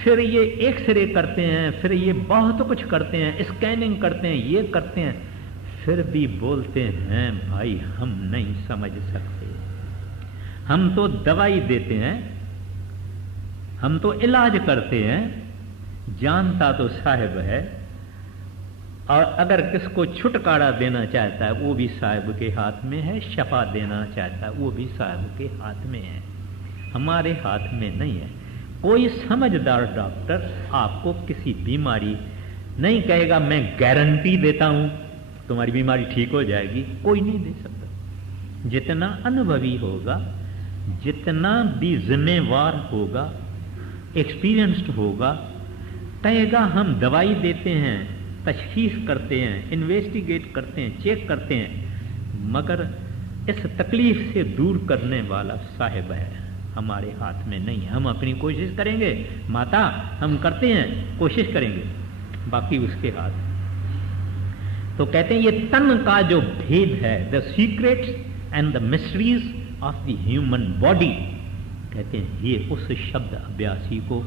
फिर ये एक्सरे करते हैं, फिर ये बहुत कुछ करते हैं, स्कैनिंग करते हैं, ये करते हैं, फिर भी बोलते हैं भाई हम नहीं समझ सकते। हम तो दवाई देते हैं, हम तो इलाज करते हैं, जानता तो साहिब है, और अगर किसको छुटकारा देना चाहता है वो भी साहिब के हाथ में है, शफा देना चाहता है वो भी साहिब के हाथ में है, हमारे हाथ में नहीं है। कोई समझदार डॉक्टर आपको किसी बीमारी नहीं कहेगा मैं गारंटी देता हूं तुम्हारी बीमारी ठीक हो जाएगी, कोई नहीं दे सकता। जितना अनुभवी होगा, जितना भी जिम्मेवार होगा, एक्सपीरियंस्ड होगा, कहेगा हम दवाई देते हैं, तशखीस करते हैं, इन्वेस्टिगेट करते हैं, चेक करते हैं, मगर इस तकलीफ से दूर करने वाला साहिब है, हमारे हाथ में नहीं है। हम अपनी कोशिश करेंगे, माता हम करते हैं, कोशिश करेंगे, बाकी उसके हाथ। तो कहते हैं ये तन का जो भेद है, the secrets and the mysteries of the human body, कहते हैं ये उस शब्द अभ्यासी को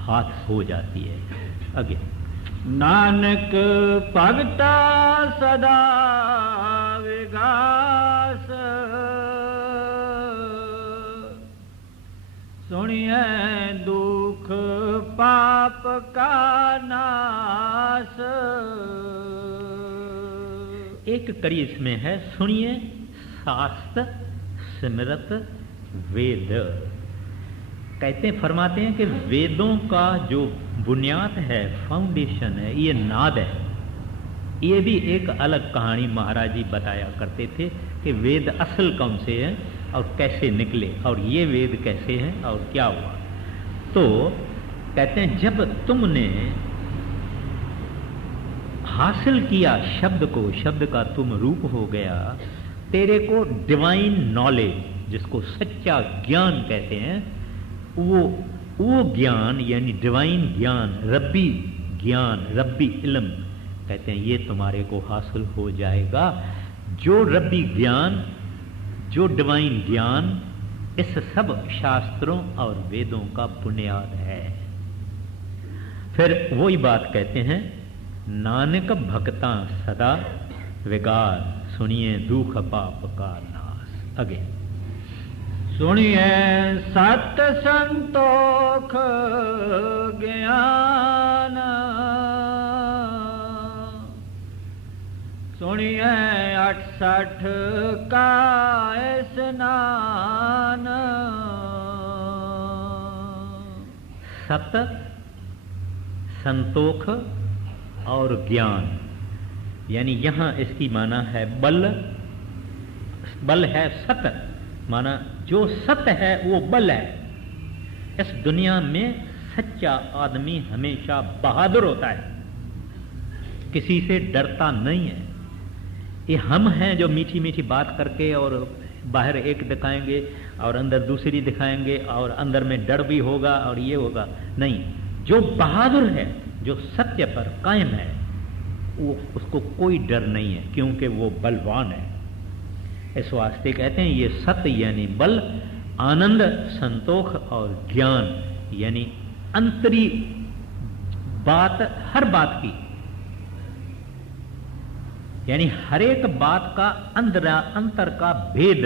हाथ हो जाती है। आगे, नानक भगता सदा विगास, सुनिए दुख पाप का नाश। एक कड़ी इसमें है, सुनिए शास्त्र सिमरत वेद। कहते हैं, फरमाते हैं कि वेदों का जो बुनियाद है, फाउंडेशन है, ये नाद है। ये भी एक अलग कहानी महाराज जी बताया करते थे कि वेद असल कौन से हैं और कैसे निकले, और ये वेद कैसे हैं और क्या हुआ। तो कहते हैं जब तुमने हासिल किया शब्द को, शब्द का तुम रूप हो गया, तेरे को डिवाइन नॉलेज, जिसको सच्चा ज्ञान कहते हैं, वो ज्ञान यानी डिवाइन ज्ञान, रब्बी ज्ञान, रब्बी इल्म, कहते हैं ये तुम्हारे को हासिल हो जाएगा। जो रब्बी ज्ञान, जो डिवाइन ज्ञान, इस सब शास्त्रों और वेदों का बुनियाद है। फिर वही बात कहते हैं, नानक भक्ता सदा विगार, सुनिए दुख पाप का नाश। आगे, सुनिए सत संतोख ज्ञान, सुनिए 68 का स्नान। सत, संतोख और ज्ञान, यानी यहां इसकी माना है बल। बल है सत, माना जो सत्य है वो बल है। इस दुनिया में सच्चा आदमी हमेशा बहादुर होता है, किसी से डरता नहीं है। ये हम हैं जो मीठी मीठी बात करके और बाहर एक दिखाएंगे और अंदर दूसरी दिखाएंगे और अंदर में डर भी होगा और ये होगा। नहीं, जो बहादुर है, जो सत्य पर कायम है, वो उसको कोई डर नहीं है, क्योंकि वो बलवान है। इस वास्ते कहते हैं ये सत्य यानी बल, आनंद, संतोष और ज्ञान यानी अंतरी बात, हर बात की, यानी हर एक बात का अंतर का भेद,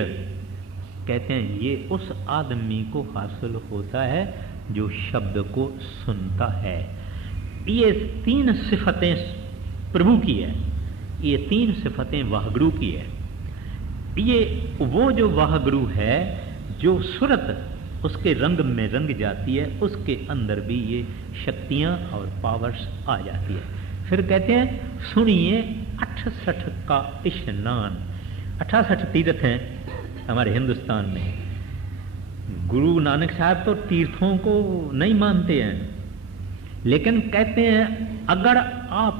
कहते हैं ये उस आदमी को हासिल होता है जो शब्द को सुनता है। ये 3 सिफतें प्रभु की है, ये 3 सिफतें वाहगुरु की है। ये वो जो वाहगुरु है, जो सूरत उसके रंग में रंग जाती है, उसके अंदर भी ये शक्तियां और पावर्स आ जाती है। फिर कहते हैं सुनिए 68 का स्नान। 68 तीर्थ हैं हमारे हिंदुस्तान में। गुरु नानक साहब तो तीर्थों को नहीं मानते हैं, लेकिन कहते हैं अगर आप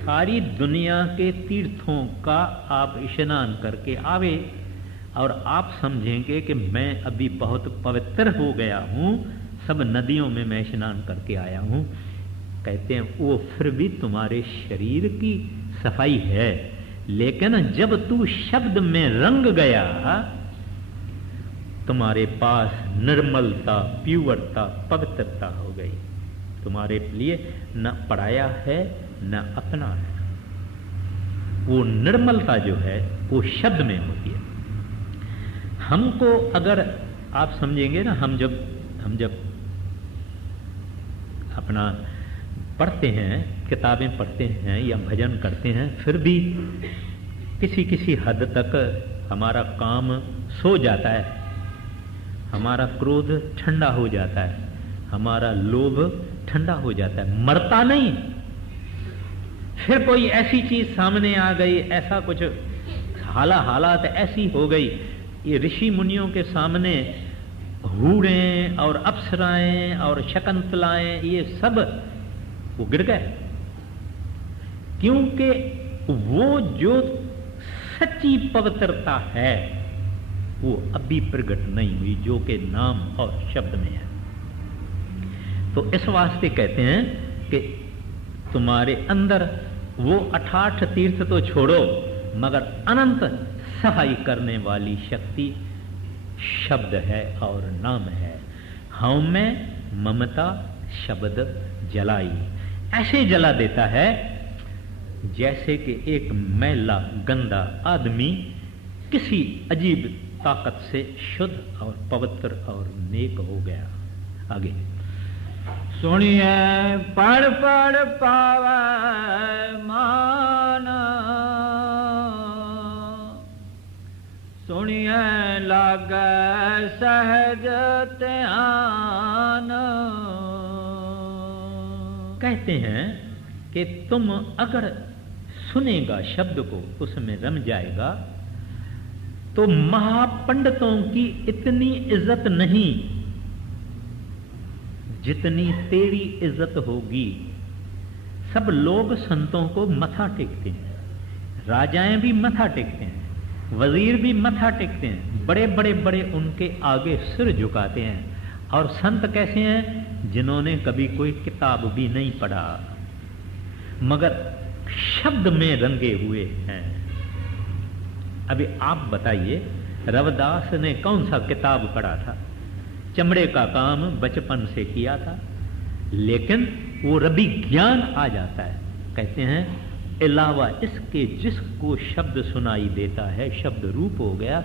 सारी दुनिया के तीर्थों का आप स्नान करके आवे और आप समझेंगे कि मैं अभी बहुत पवित्र हो गया हूँ, सब नदियों में मैं स्नान करके आया हूँ, कहते हैं वो फिर भी तुम्हारे शरीर की सफाई है, लेकिन जब तू शब्द में रंग गया, तुम्हारे पास निर्मलता, प्योरता, पवित्रता हो गई। तुम्हारे लिए न पराया है न अपना है। वो निर्मलता जो है वो शब्द में होती है। हमको अगर आप समझेंगे ना, हम जब अपना पढ़ते हैं, किताबें पढ़ते हैं या भजन करते हैं, फिर भी किसी किसी हद तक हमारा काम सो जाता है, हमारा क्रोध ठंडा हो जाता है, हमारा लोभ ठंडा हो जाता है, मरता नहीं। फिर कोई ऐसी चीज सामने आ गई, ऐसा कुछ हालात ऐसी हो गई, ये ऋषि मुनियों के सामने हूरें और अप्सराएं और शकुंतलाएं ये सब वो गिर गए, क्योंकि वो जो सच्ची पवित्रता है वो अभी प्रकट नहीं हुई, जो कि नाम और शब्द में है। तो इस वास्ते कहते हैं कि तुम्हारे अंदर वो 88 तीर्थ तो छोड़ो, मगर अनंत सहाय करने वाली शक्ति शब्द है और नाम है। हम में ममता शब्द जलाई, ऐसे जला देता है जैसे कि एक मैला गंदा आदमी किसी अजीब ताकत से शुद्ध और पवित्र और नेक हो गया। आगे सुनिए पढ़ पढ़ पावे मान, सुनिए लागे सहज ध्यान। कहते हैं कि तुम अगर सुनेगा शब्द को, उसमें रम जाएगा, तो महापंडितों की इतनी इज्जत नहीं जितनी तेरी इज्जत होगी। सब लोग संतों को मथा टेकते हैं, राजाएं भी मथा टेकते हैं, वजीर भी मथा टेकते हैं, बड़े बड़े बड़े उनके आगे सिर झुकाते हैं। और संत कैसे हैं? जिन्होंने कभी कोई किताब भी नहीं पढ़ा, मगर शब्द में रंगे हुए हैं। अभी आप बताइए, रविदास ने कौन सा किताब पढ़ा था? चमड़े का काम बचपन से किया था, लेकिन वो रबी ज्ञान आ जाता है। कहते हैं अलावा इसके जिसको शब्द सुनाई देता है, शब्द रूप हो गया,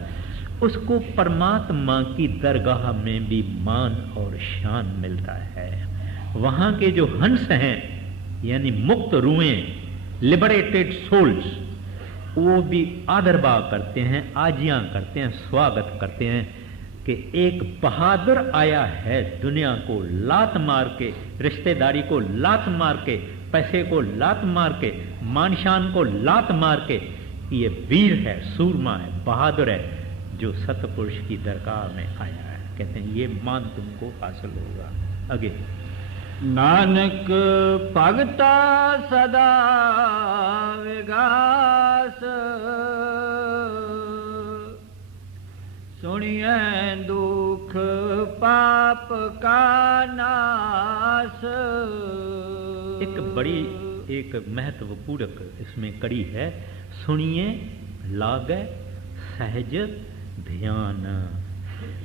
उसको परमात्मा की दरगाह में भी मान और शान मिलता है। वहां के जो हंस हैं, यानी मुक्त रूहें, लिबरेटेड सोल्स, वो भी आदर भाव करते हैं, आजियां करते हैं, स्वागत करते हैं कि एक बहादुर आया है दुनिया को लात मार के, रिश्तेदारी को लात मार के, पैसे को लात मार के, मान शान को लात मार के। ये वीर है, सूरमा है, बहादुर है, जो सतपुरुष की दरगाह में आया है। कहते हैं ये मान तुमको हासिल होगा। आगे नानक भगता सदा विगास, सुनिए दुख पाप का नाश। एक महत्वपूर्ण इसमें कड़ी है, सुनिए लागे सहज ध्यान।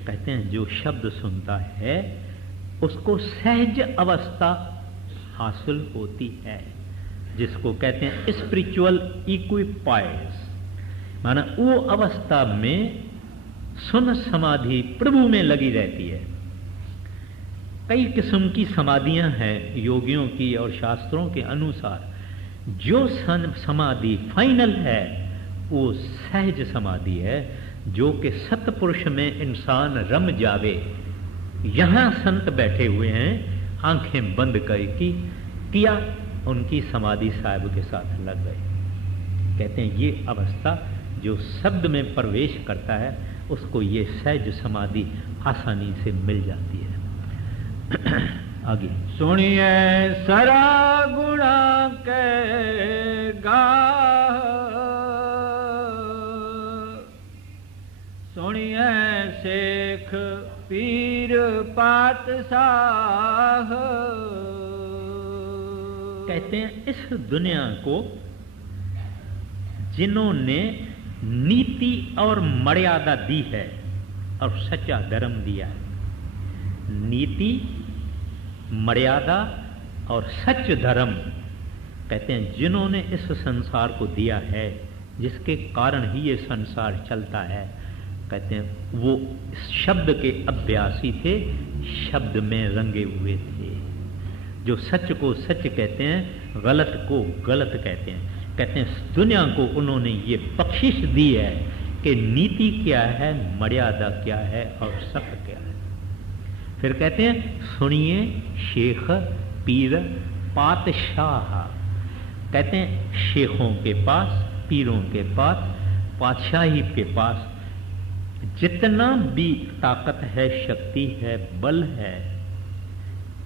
कहते हैं जो शब्द सुनता है उसको सहज अवस्था हासिल होती है, जिसको कहते हैं स्पिरिचुअल इक्विपाइज, माना वो अवस्था में सुन समाधि प्रभु में लगी रहती है। कई किस्म की समाधियां हैं योगियों की, और शास्त्रों के अनुसार जो समाधि फाइनल है वो सहज समाधि है, जो कि सतपुरुष में इंसान रम जावे। यहां संत बैठे हुए हैं, आंखें बंद करके किया, उनकी समाधि साहिब के साथ लग गए। कहते हैं ये अवस्था जो शब्द में प्रवेश करता है उसको ये सहज समाधि आसानी से मिल जाती है। आगे सुनिए सरा गुणा के गाह, सुनिए शेख पीर पातशाह। कहते हैं इस दुनिया को जिन्होंने नीति और मर्यादा दी है और सच्चा धर्म दिया है, नीति मर्यादा और सच धर्म, कहते हैं जिन्होंने इस संसार को दिया है, जिसके कारण ही ये संसार चलता है, कहते हैं वो शब्द के अभ्यासी थे, शब्द में रंगे हुए थे। जो सच को सच कहते हैं, गलत को गलत कहते हैं। कहते हैं दुनिया को उन्होंने ये बख्शिश दी है कि नीति क्या है, मर्यादा क्या है और सत्य क्या है। फिर कहते हैं सुनिए शेख पीर पातशाह। कहते हैं शेखों के पास, पीरों के पास, पातशाही के पास जितना भी ताकत है, शक्ति है, बल है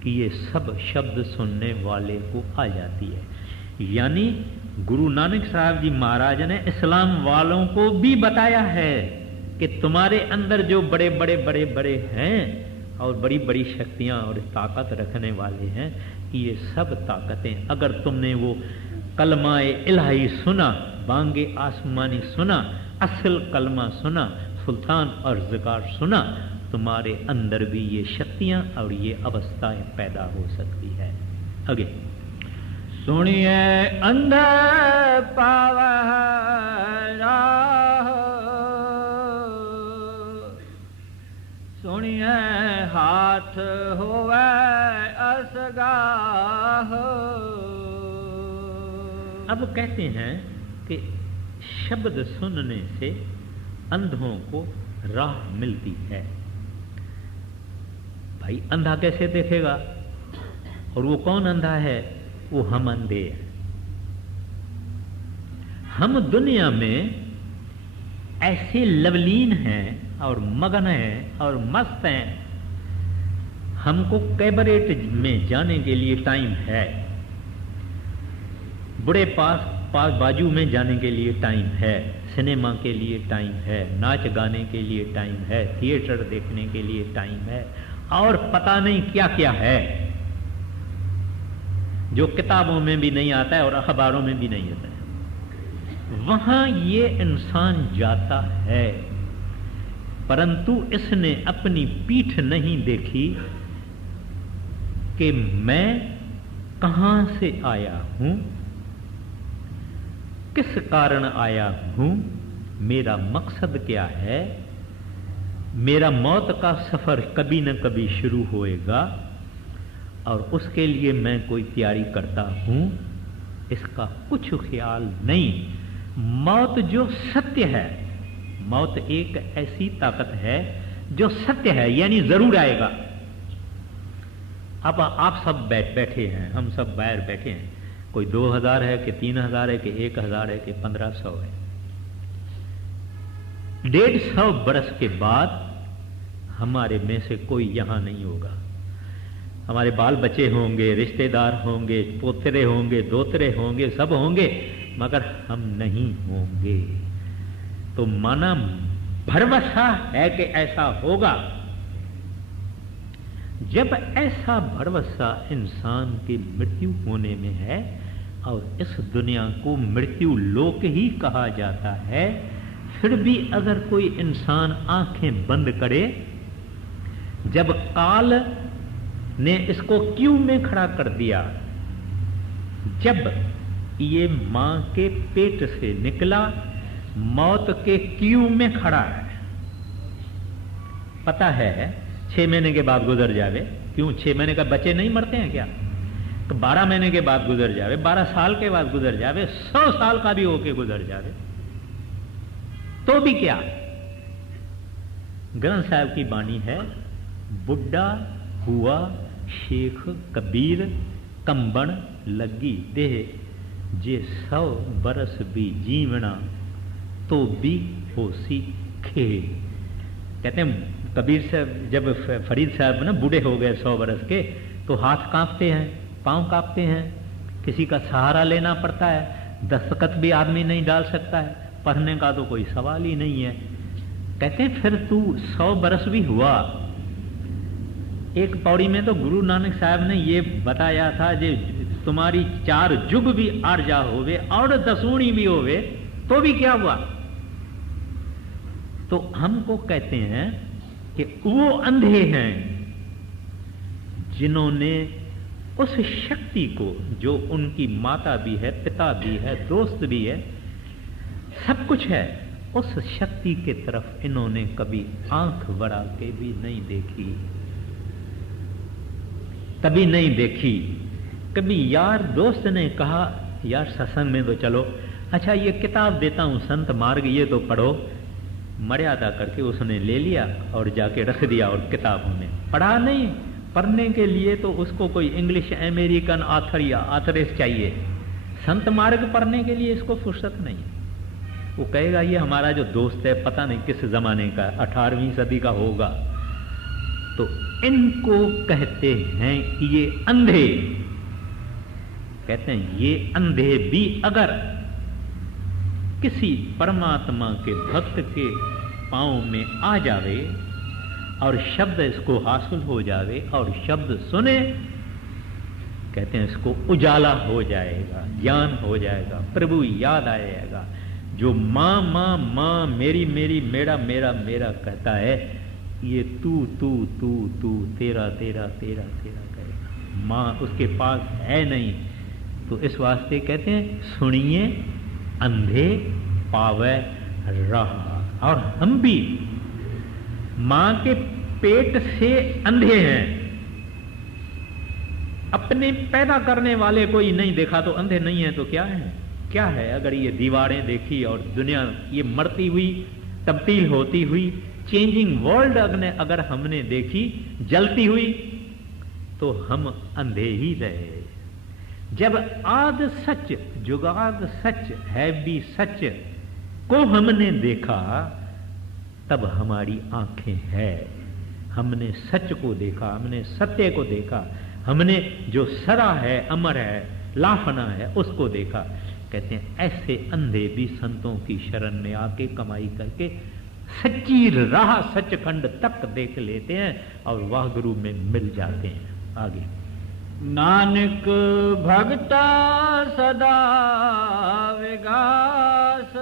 कि ये सब शब्द सुनने वाले को आ जाती है। यानी गुरु नानक साहब जी महाराज ने इस्लाम वालों को भी बताया है कि तुम्हारे अंदर जो बड़े बड़े बड़े बड़े हैं और बड़ी बड़ी शक्तियां और ताकत रखने वाले हैं, ये सब ताकतें अगर तुमने वो कलमाए इलाही सुना, बांगे आसमानी सुना, असल कलमा सुना, सुल्तान और ज़िकार सुना, तुम्हारे अंदर भी ये शक्तियां और ये अवस्थाएं पैदा हो सकती है। आगे सुनिए अंधे पावै राह, सुनिए हाथ होवे असगाह। अब कहते हैं कि शब्द सुनने से अंधों को राह मिलती है। भाई अंधा कैसे देखेगा? और वो कौन अंधा है? वो हम अंधे हैं। हम दुनिया में ऐसे लवलीन हैं और मगन हैं और मस्त हैं, हमको कैबरेट में जाने के लिए टाइम है, बुढ़े पास बाजू में जाने के लिए टाइम है, सिनेमा के लिए टाइम है, नाच गाने के लिए टाइम है, थिएटर देखने के लिए टाइम है, और पता नहीं क्या क्या है जो किताबों में भी नहीं आता है और अखबारों में भी नहीं आता है। वहां ये इंसान जाता है, परंतु इसने अपनी पीठ नहीं देखी कि मैं कहां से आया हूं, किस कारण आया हूं, मेरा मकसद क्या है, मेरा मौत का सफर कभी न कभी शुरू होएगा और उसके लिए मैं कोई तैयारी करता हूं, इसका कुछ ख्याल नहीं। मौत जो सत्य है, मौत एक ऐसी ताकत है जो सत्य है, यानी जरूर आएगा। अब आप सब बैठे हैं, हम सब बाहर बैठे हैं, कोई 2000 है कि 3000 है कि 1000 है कि 1500 है। 150 बरस के बाद हमारे में से कोई यहां नहीं होगा। हमारे बाल बच्चे होंगे, रिश्तेदार होंगे, पोतरे होंगे, दोतरे होंगे, सब होंगे, मगर हम नहीं होंगे। तो माना भरवसा है कि ऐसा होगा। जब ऐसा भरवसा इंसान की मृत्यु होने में है, और इस दुनिया को मृत्यु लोक ही कहा जाता है, फिर भी अगर कोई इंसान आंखें बंद करे, जब काल ने इसको क्यों में खड़ा कर दिया, जब ये मां के पेट से निकला, मौत के क्यों में खड़ा है, पता है 6 महीने के बाद गुजर जावे। क्यों 6 महीने का बच्चे नहीं मरते हैं क्या? तो 12 महीने के बाद गुजर जावे, 12 साल के बाद गुजर जावे, 100 साल का भी होके गुजर जावे, तो भी क्या? ग्रंथ साहब की वाणी है, बुढ़ा हुआ शेख कबीर, कंबन लगी देह, जे 100 बरस भी जीवना, तो भी होसी खे। कहते हैं कबीर साहब, जब फरीद साहब ना बूढ़े हो गए 100 बरस के, तो हाथ कांपते हैं, पांव कांपते हैं, किसी का सहारा लेना पड़ता है, दस्तखत भी आदमी नहीं डाल सकता है, पढ़ने का तो कोई सवाल ही नहीं है। कहते हैं फिर तू 100 बरस भी हुआ। एक पौड़ी में तो गुरु नानक साहब ने ये बताया था, जे तुम्हारी 4 युग भी आर्जा होवे और 10वीं भी होवे, तो भी क्या हुआ? तो हमको कहते हैं कि वो अंधे हैं जिन्होंने उस शक्ति को, जो उनकी माता भी है, पिता भी है, दोस्त भी है, सब कुछ है, उस शक्ति के तरफ इन्होंने कभी आंख बढ़ा के भी नहीं देखी, कभी नहीं देखी। कभी यार दोस्त ने कहा यार सत्संग में तो चलो, अच्छा ये किताब देता हूँ संत मार्ग, ये तो पढ़ो। मर्यादा करके उसने ले लिया और जाके रख दिया और किताब में पढ़ा नहीं। पढ़ने के लिए तो उसको कोई इंग्लिश अमेरिकन ऑथर या ऑथरेस चाहिए, संत मार्ग पढ़ने के लिए इसको फुर्सत नहीं। वो कहेगा ये हमारा जो दोस्त है पता नहीं किस जमाने का, 18वीं सदी का होगा। तो इनको कहते हैं ये अंधे। कहते हैं ये अंधे भी अगर किसी परमात्मा के भक्त के पांव में आ जावे और शब्द इसको हासिल हो जावे और शब्द सुने, कहते हैं इसको उजाला हो जाएगा, ज्ञान हो जाएगा, प्रभु याद आ जाएगा। जो माँ माँ माँ मेरी मेरी मेरा मेरा मेरा कहता है, ये तू तू तू तू तेरा तेरा तेरा तेरा कहेगा। माँ उसके पास है नहीं। तो इस वास्ते कहते हैं सुनिए अंधे पावे रहा। और हम भी माँ के पेट से अंधे हैं। अपने पैदा करने वाले को ही नहीं देखा तो अंधे नहीं है तो क्या है? क्या है? अगर ये दीवारें देखी और दुनिया ये मरती हुई तब्दील होती हुई चेंजिंग वर्ल्ड अगर हमने देखी जलती हुई तो हम अंधे ही रहे। जब आद सच जुगाद सच है भी सच को हमने देखा तब हमारी आंखें हैं। हमने सच को देखा, हमने सत्य को देखा, हमने जो सरा है, अमर है, लाफना है उसको देखा। कहते हैं ऐसे अंधे भी संतों की शरण में आके कमाई करके सच्ची राह सचखंड तक देख लेते हैं और वाह गुरु में मिल जाते हैं। आगे नानक भगता सदा विगास,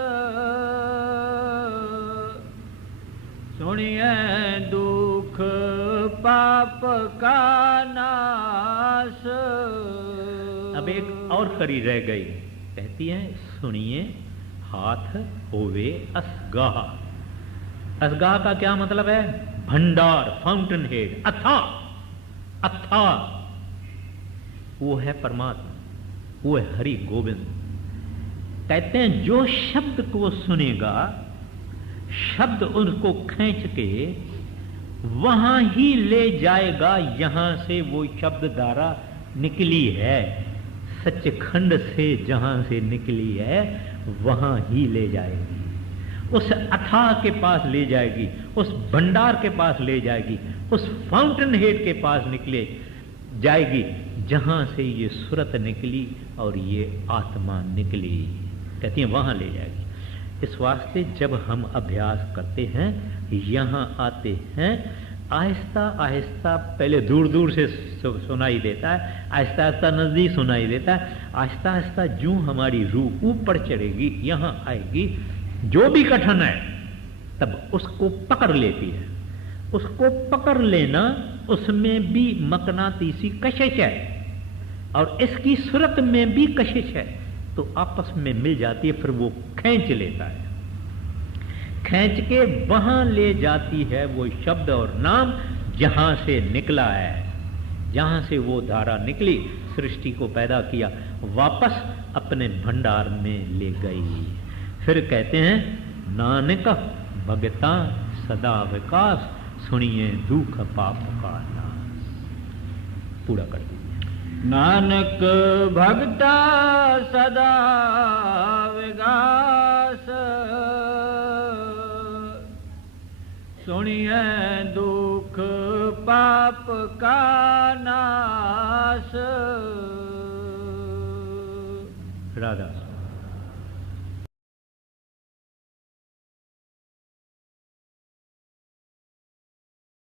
सुनिए दुख पाप का नाश। अब एक और खरी रह गई, कहती है सुनिए हाथ होवे असगाह। असगाह का क्या मतलब है? भंडार, फाउंटेन हेड, अथा अथा। वो है परमात्मा, वो है हरि गोविंद। कहते हैं जो शब्द को सुनेगा, शब्द उनको खींच के वहां ही ले जाएगा। यहां से वो शब्द धारा निकली है, सचखंड से जहां से निकली है वहां ही ले जाएगी। उस अथाह के पास ले जाएगी, उस भंडार के पास ले जाएगी, उस फाउंटेन हेड के पास निकले जाएगी जहां से ये सूरत निकली और ये आत्मा निकली। कहती है वहां ले जाएगी। इस वास्ते जब हम अभ्यास करते हैं, यहां आते हैं, आहिस्ता आहिस्ता पहले दूर दूर से सुनाई देता है, आहिस्ता आहिस्ता नजदीक सुनाई देता है, आहिस्ता आहिस्ता जो हमारी रूह ऊपर चढ़ेगी, यहां आएगी, जो भी कठिन है तब उसको पकड़ लेती है। उसको पकड़ लेना, उसमें भी मकनातीसी कशिश है और इसकी सूरत में भी कशिश है, तो आपस में मिल जाती है। फिर वो खींच लेता है, खींच के वहां ले जाती है वो शब्द और नाम जहां से निकला है, जहां से वो धारा निकली, सृष्टि को पैदा किया, वापस अपने भंडार में ले गई। फिर कहते हैं नानक भगता सदा विकास, सुनिए दुख पाप का नाश। पूरा कर दीजिए। नानक भगता सदा विगास, सुनिए दुख पाप का नाश। राधा